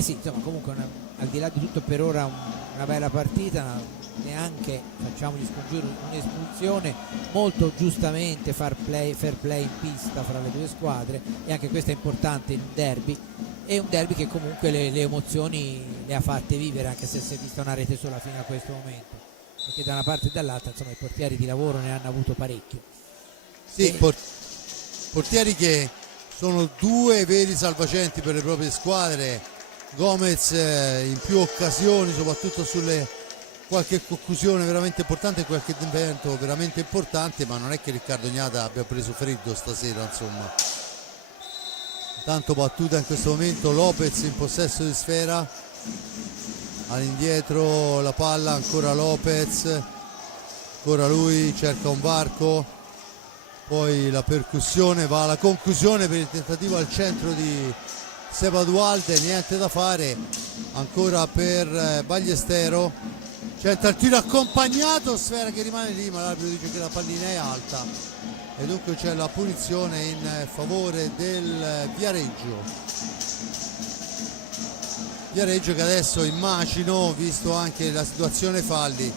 Sì, insomma, comunque al di là di tutto per ora una bella partita, neanche, facciamo gli scongiuri, un'espulsione, molto giustamente fair play in pista fra le due squadre, e anche questo è importante in derby, e un derby che comunque le emozioni le ha fatte vivere, anche se si è vista una rete sola fino a questo momento, perché da una parte e dall'altra insomma i portieri di lavoro ne hanno avuto parecchio. Sì, portieri che sono due veri salvagenti per le proprie squadre. Gomez in più occasioni, soprattutto sulle qualche conclusione veramente importante, qualche intervento veramente importante, ma non è che Riccardo Gnata abbia preso freddo stasera, insomma. Tanto battuta in questo momento Lopez in possesso di sfera, all'indietro la palla, ancora Lopez, ancora lui cerca un varco, poi la percussione, va alla conclusione per il tentativo al centro di Seba Dualde, niente da fare ancora per Ballestero. C'è il tiro accompagnato, sfera che rimane lì, ma l'arbitro dice che la pallina è alta e dunque c'è la punizione in favore del Viareggio. Viareggio che adesso immagino, visto anche la situazione falli,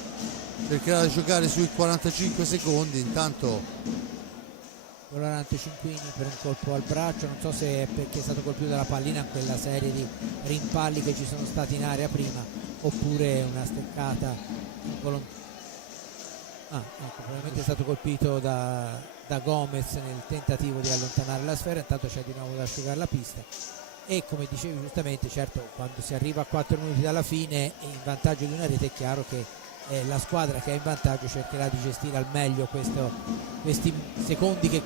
cercherà di giocare sui 45 secondi. Intanto Colorante Cinquini per un colpo al braccio, non so se è perché è stato colpito dalla pallina in quella serie di rimpalli che ci sono stati in area prima, oppure una steccata involontaria. Ecco, probabilmente è stato colpito da Gomez nel tentativo di allontanare la sfera. Intanto c'è di nuovo da asciugare la pista e, come dicevi giustamente, certo, quando si arriva a 4 minuti dalla fine e in vantaggio di una rete, è chiaro che la squadra che è in vantaggio cercherà di gestire al meglio questi secondi che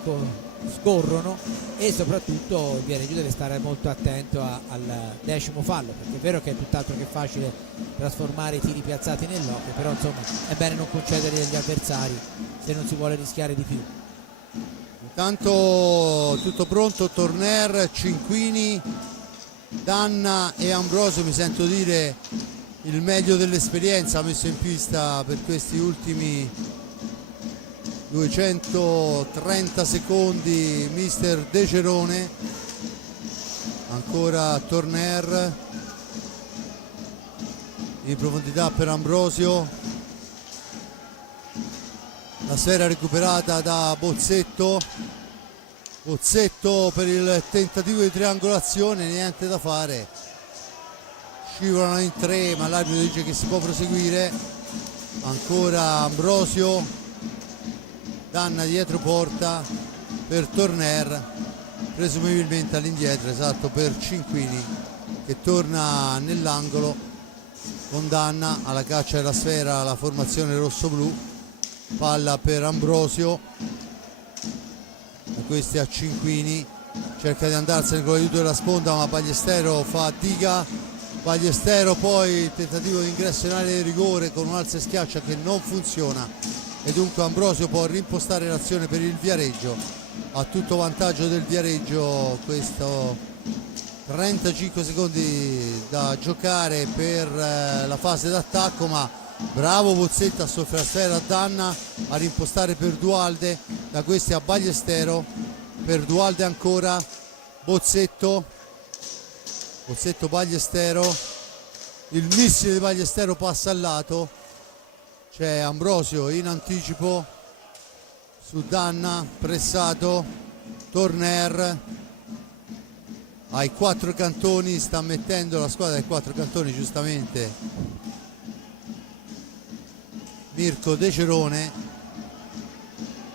scorrono, e soprattutto il Viareggio deve stare molto attento al 10° fallo, perché è vero che è tutt'altro che facile trasformare i tiri piazzati nell'occhio, però insomma è bene non concedere agli avversari se non si vuole rischiare di più. Intanto tutto pronto, Torner, Cinquini, Danna e Ambrosio, mi sento dire il meglio dell'esperienza ha messo in pista per questi ultimi 230 secondi mister De Cerone. Ancora Torner in profondità per Ambrosio, la sfera recuperata da Bozzetto per il tentativo di triangolazione, niente da fare, scivolano in 3 ma l'arbitro dice che si può proseguire. Ancora Ambrosio, Danna dietro porta per Torner, presumibilmente all'indietro, esatto, per Cinquini che torna nell'angolo con Danna alla caccia della sfera, la formazione rosso-blu, palla per Ambrosio, da questi a Cinquini, cerca di andarsene con l'aiuto della sponda ma Ballestero fa diga. Ballestero, poi il tentativo di ingresso in area di rigore con un alza e schiaccia che non funziona e dunque Ambrosio può rimpostare l'azione per il Viareggio, a tutto vantaggio del Viareggio. Questo 35 secondi da giocare per la fase d'attacco, ma bravo Bozzetto a soffiare la sfera a Danna, a rimpostare per Dualde, da questi a Ballestero, per Dualde ancora Bozzetto, Ballestero, il missile di Ballestero passa al lato, c'è Ambrosio in anticipo su Danna, pressato, Torner ai 4 cantoni, sta mettendo la squadra dei 4 cantoni giustamente Mirko De Cerone.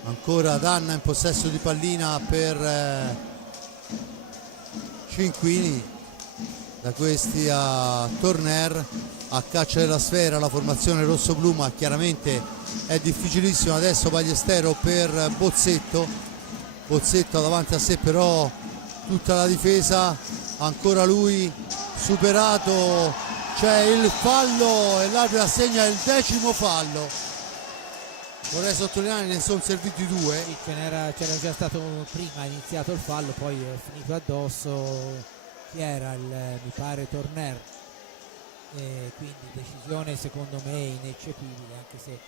Ancora Danna in possesso di pallina per Cinquini, da questi a Torner a caccia della sfera, la formazione rosso-blu, ma chiaramente è difficilissimo. Adesso Ballestero per Bozzetto ha davanti a sé però tutta la difesa, ancora lui superato, c'è il fallo e l'arbitro assegna il 10° fallo. Vorrei sottolineare ne sono serviti 2. Sì, c'era già stato prima iniziato il fallo, poi è finito addosso. Chi era mi pare Torner, quindi decisione secondo me ineccepibile, anche se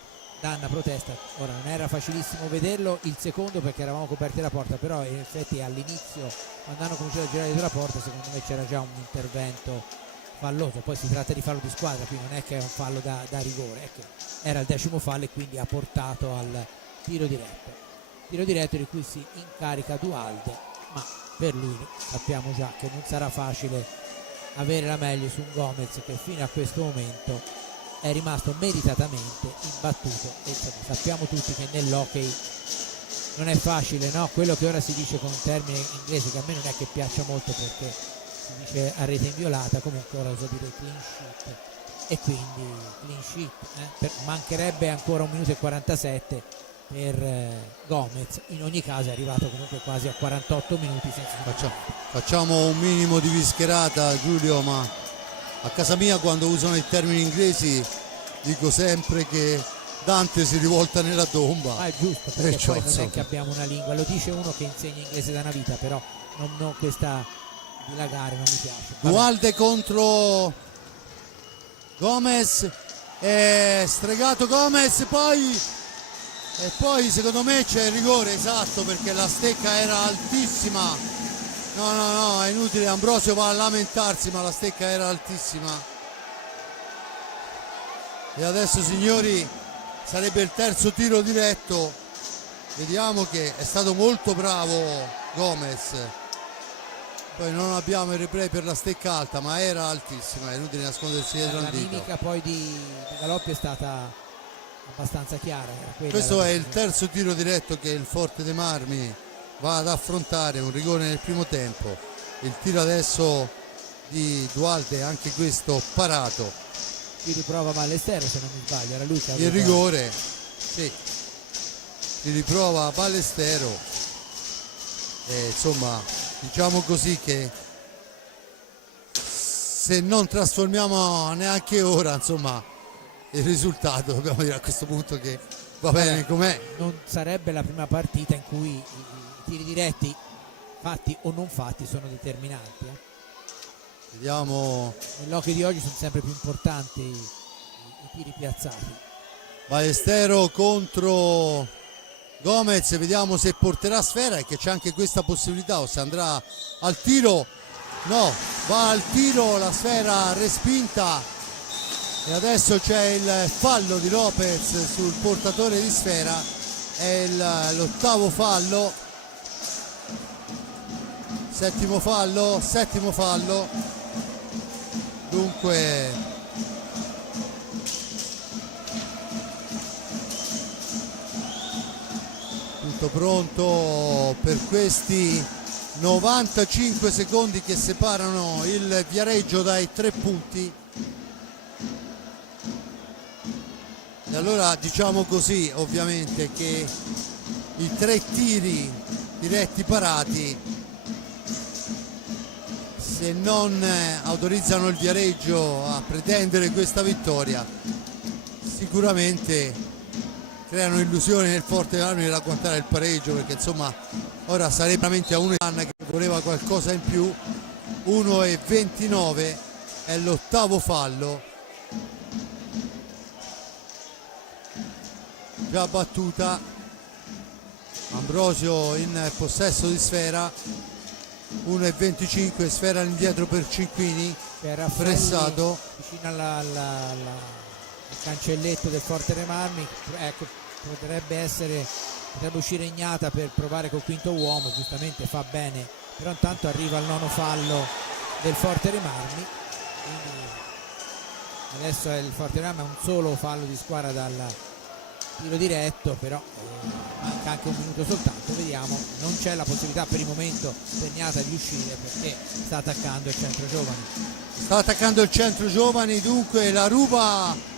Danna protesta. Ora non era facilissimo vederlo il secondo perché eravamo coperti la porta, però in effetti all'inizio quando hanno cominciato a girare dietro la porta secondo me c'era già un intervento falloso. Poi si tratta di fallo di squadra, quindi non è che è un fallo da rigore, è che era il 10° fallo e quindi ha portato al tiro diretto di cui si incarica Dualde, ma per lui sappiamo già che non sarà facile avere la meglio su un Gomez che fino a questo momento è rimasto meritatamente imbattuto, e sappiamo tutti che nell'hockey non è facile, no? Quello che ora si dice con un termine inglese che a me non è che piaccia molto, perché si dice a rete inviolata, comunque ora uso dire clean sheet, e quindi clean sheet, mancherebbe ancora 1 minuto e 47 per Gomez. In ogni caso è arrivato comunque quasi a 48 minuti senza Facciamo un minimo di vischerata, Giulio, ma a casa mia quando usano i termini inglesi dico sempre che Dante si rivolta nella tomba. è giusto, perché poi non è insomma, che abbiamo una lingua, lo dice uno che insegna inglese da una vita, però non questa dilagare non mi piace. Dualde contro Gomez, stregato Gomez, e poi secondo me c'è il rigore, esatto, perché la stecca era altissima. No, è inutile, Ambrosio va a lamentarsi, ma la stecca era altissima. E adesso, signori, sarebbe il terzo tiro diretto. Vediamo che è stato molto bravo Gomez. Poi non abbiamo il replay per la stecca alta, ma era altissima, è inutile nascondersi dietro al la dito. mimica poi di Galoppi è stata abbastanza chiara. Questo è il terzo tiro diretto che il Forte dei Marmi va ad affrontare, un rigore nel primo tempo. Il tiro adesso di Dualde, anche questo parato. Qui riprova Ballesteros, se non mi sbaglio, era lui che Il rigore, sì, si riprova Ballesteros. Insomma, diciamo così che se non trasformiamo neanche ora, insomma, il risultato, dobbiamo dire a questo punto che va bene com'è. Non sarebbe la prima partita in cui i tiri diretti, fatti o non fatti, sono determinanti. Vediamo. Nell'occhio di oggi sono sempre più importanti i tiri piazzati. Ballesteros contro Gomez, vediamo se porterà sfera e che c'è anche questa possibilità, o se andrà al tiro. No, va al tiro, la sfera respinta. E adesso c'è il fallo di Lopez sul portatore di sfera, è l'ottavo fallo, settimo fallo, dunque tutto pronto per questi 95 secondi che separano il Viareggio dai 3 punti. E allora diciamo così, ovviamente, che i 3 tiri diretti parati, se non autorizzano il Viareggio a pretendere questa vittoria, sicuramente creano illusioni nel Forte dei Marmi nell'agguantare il pareggio, perché insomma ora sarebbe veramente a 1 che voleva qualcosa in più. 1:29 è l'ottavo fallo, già battuta. Ambrosio in possesso di sfera, 1:25, sfera all'indietro per Cinquini, pressato vicino al cancelletto del Forte dei Marmi. Ecco, potrebbe uscire Ignata per provare col quinto uomo, giustamente fa bene, però intanto arriva il 9° fallo del Forte dei Marmi, quindi adesso il Forte dei Marmi ha un solo fallo di squadra dal tiro diretto, però manca anche 1 minuto soltanto. Vediamo, non c'è la possibilità per il momento per Ignata di uscire, perché sta attaccando il centro giovani. Dunque la ruba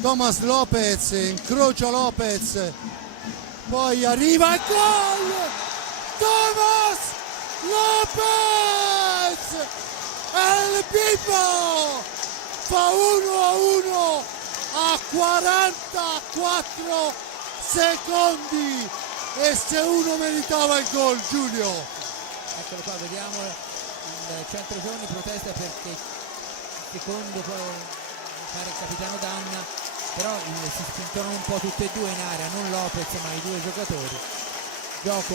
Thomas Lopez, incrocia Lopez, poi arriva il gol! Thomas Lopez! El Bimbo fa 1-1 a 44 secondi, e se uno meritava il gol, Giulio. Eccolo qua, vediamo il centro giovani protesta perché secondo pare il capitano Danna, però si spintono un po' tutti e due in area, non Lopez ma i 2 giocatori. Gioco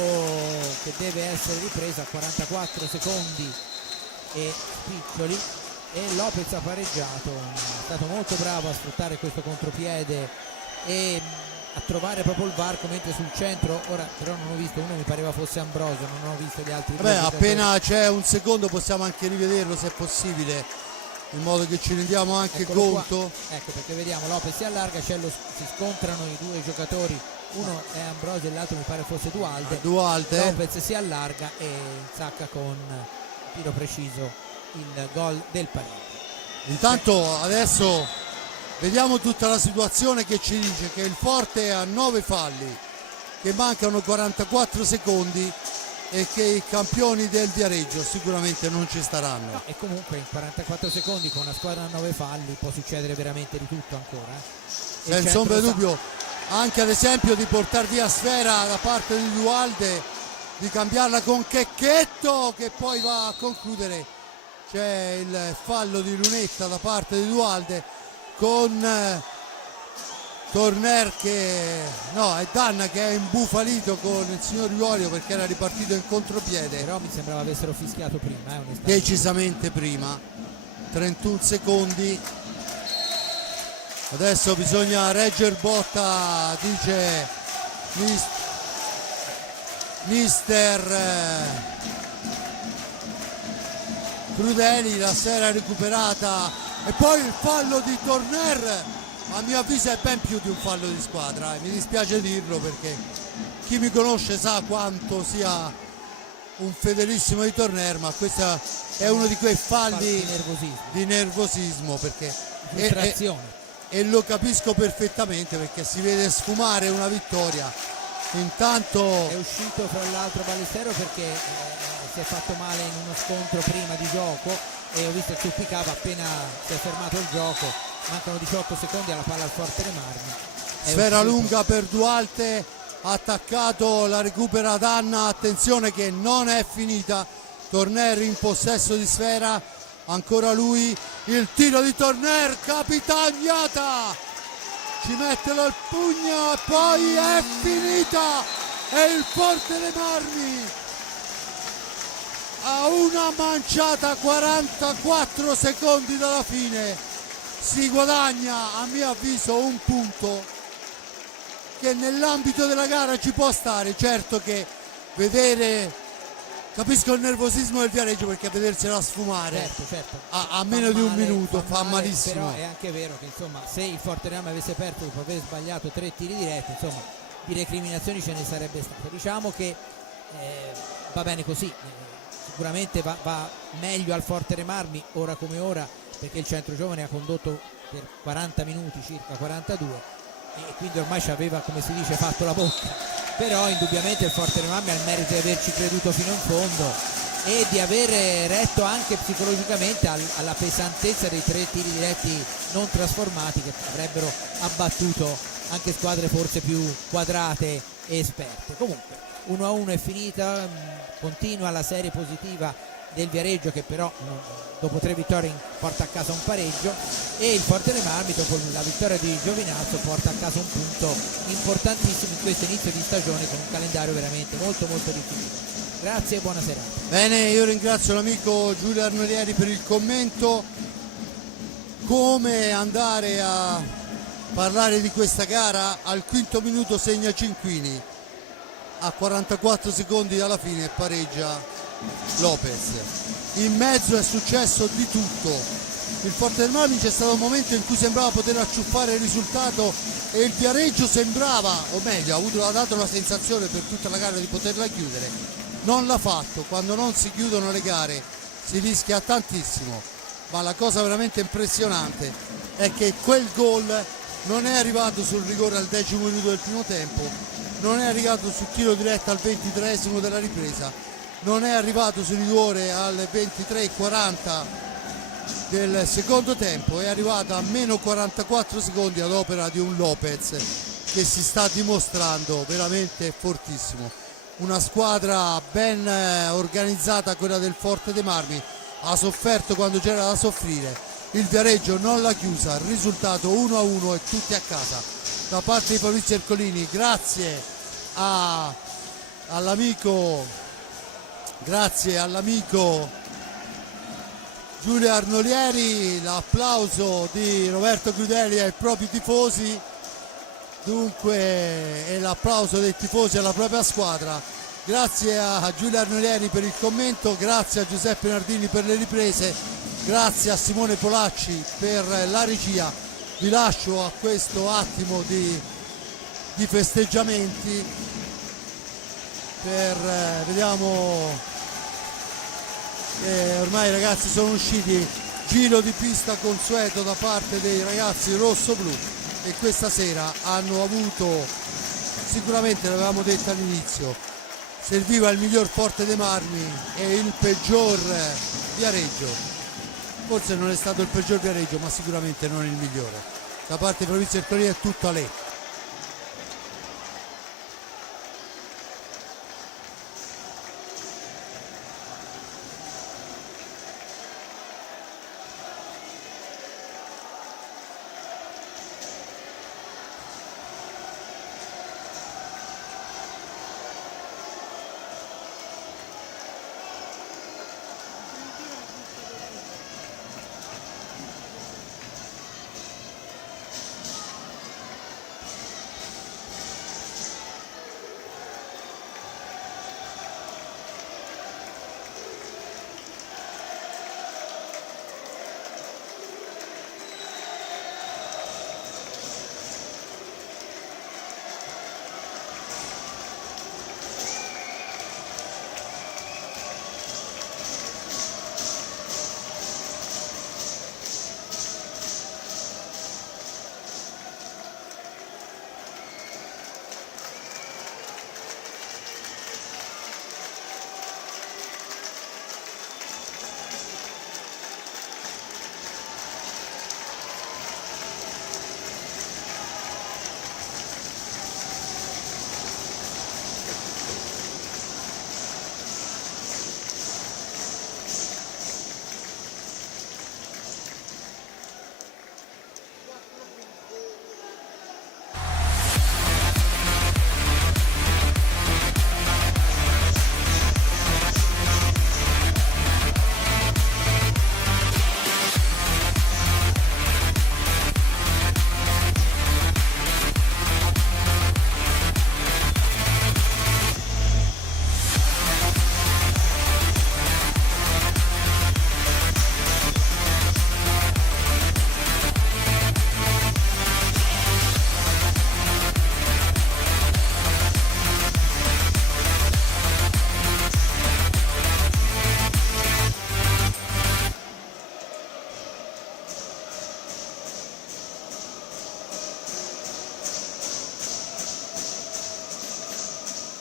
che deve essere ripreso a 44 secondi e spiccioli, e Lopez ha pareggiato, è stato molto bravo a sfruttare questo contropiede e a trovare proprio il varco, mentre sul centro ora però non ho visto, uno mi pareva fosse Ambrosio, non ho visto gli altri. Vabbè, appena c'è un secondo possiamo anche rivederlo se è possibile, in modo che ci rendiamo anche conto. Ecco, perché vediamo Lopez si allarga, si scontrano i 2 giocatori uno è Ambrosio e l'altro mi pare fosse Dualde. Dualde. Lopez si allarga e sacca con tiro preciso il gol del pareggio. Intanto adesso vediamo tutta la situazione che ci dice che il Forte ha 9 falli, che mancano 44 secondi e che i campioni del Viareggio sicuramente non ci staranno. No, e comunque in 44 secondi con una squadra a 9 falli può succedere veramente di tutto ancora. Senza ombra di dubbio, anche ad esempio di portare via Sfera da parte di Dualde, di cambiarla con Checchetto che poi va a concludere. C'è il fallo di Lunetta da parte di Dualde con Torner che no, è Danna che è imbufalito con il signor Iorio perché era ripartito in contropiede. Però mi sembrava avessero fischiato prima, onestamente. Decisamente prima. 31 secondi. Adesso bisogna regger botta, dice mister Crudeli. La sera recuperata e poi il fallo di Torner, a mio avviso è ben più di un fallo di squadra, mi dispiace dirlo perché chi mi conosce sa quanto sia un fedelissimo di Torner, ma questo è uno di quei falli di nervosismo perché frustrazione. E lo capisco perfettamente perché si vede sfumare una vittoria. Intanto è uscito fra l'altro Ballestero perché si è fatto male in uno scontro prima di gioco e ho visto che zoppicava appena si è fermato il gioco. Mancano 18 secondi alla palla al Forte dei Marmi. Sfera lunga per Dualte, attaccato, la recupera Danna, attenzione che non è finita. Torner in possesso di sfera, ancora lui, il tiro di Torner, capitagnata, ci mette il pugno e poi è finita e il Forte dei Marmi a una manciata 44 secondi dalla fine si guadagna a mio avviso un punto che nell'ambito della gara ci può stare. Certo che vedere, capisco il nervosismo del Viareggio perché vedersela sfumare certo. a meno di un minuto fa malissimo. Però è anche vero che insomma se il Forte Reame avesse perso dopo aver sbagliato 3 tiri diretti, insomma di recriminazioni ce ne sarebbe state. Diciamo che va bene così, sicuramente va meglio al Forte dei Marmi ora come ora perché il centro giovane ha condotto per 40 minuti, circa 42, e quindi ormai ci aveva, come si dice, fatto la bocca. Però indubbiamente il Forte dei Marmi ha il merito di averci creduto fino in fondo e di aver retto anche psicologicamente alla pesantezza dei 3 tiri diretti non trasformati che avrebbero abbattuto anche squadre forse più quadrate e esperte. Comunque 1-1 è finita, continua la serie positiva del Viareggio che però dopo 3 vittorie porta a casa un pareggio e il Forte dei Marmi dopo la vittoria di Giovinazzo porta a casa un punto importantissimo in questo inizio di stagione con un calendario veramente molto difficile. Grazie e buona serata. Bene, io ringrazio l'amico Giulio Arnolieri per il commento. Come andare a parlare di questa gara? Al quinto minuto segna Cinquini, a 44 secondi dalla fine pareggia Lopez. In mezzo è successo di tutto. Il Forte dei Marmi c'è stato un momento in cui sembrava poter acciuffare il risultato e il Viareggio sembrava, o meglio ha dato la sensazione per tutta la gara di poterla chiudere. Non l'ha fatto. Quando non si chiudono le gare si rischia tantissimo, ma la cosa veramente impressionante è che quel gol non è arrivato sul rigore al 10° minuto del primo tempo, non è arrivato sul tiro diretto al 23° della ripresa, non è arrivato sul rigore al 23:40 del secondo tempo, è arrivato a meno 44 secondi ad opera di un Lopez che si sta dimostrando veramente fortissimo. Una squadra ben organizzata, quella del Forte dei Marmi, ha sofferto quando c'era da soffrire, il Viareggio non l'ha chiusa, il risultato 1-1 e tutti a casa. Da parte di Fabrizio Ercolini grazie all'amico Giulio Arnolieri, l'applauso di Roberto Crudeli ai propri tifosi, dunque, e l'applauso dei tifosi alla propria squadra. Grazie a Giulio Arnolieri per il commento, grazie a Giuseppe Nardini per le riprese, grazie a Simone Polacci per la regia. Vi lascio a questo attimo di di festeggiamenti vediamo che ormai i ragazzi sono usciti, giro di pista consueto da parte dei ragazzi rossoblu, e questa sera hanno avuto, sicuramente l'avevamo detto all'inizio, serviva il miglior Forte dei Marmi e il peggior Viareggio. Forse non è stato il peggior Viareggio, ma sicuramente non il migliore. Da parte di Provincia del Torino è tutto a lei.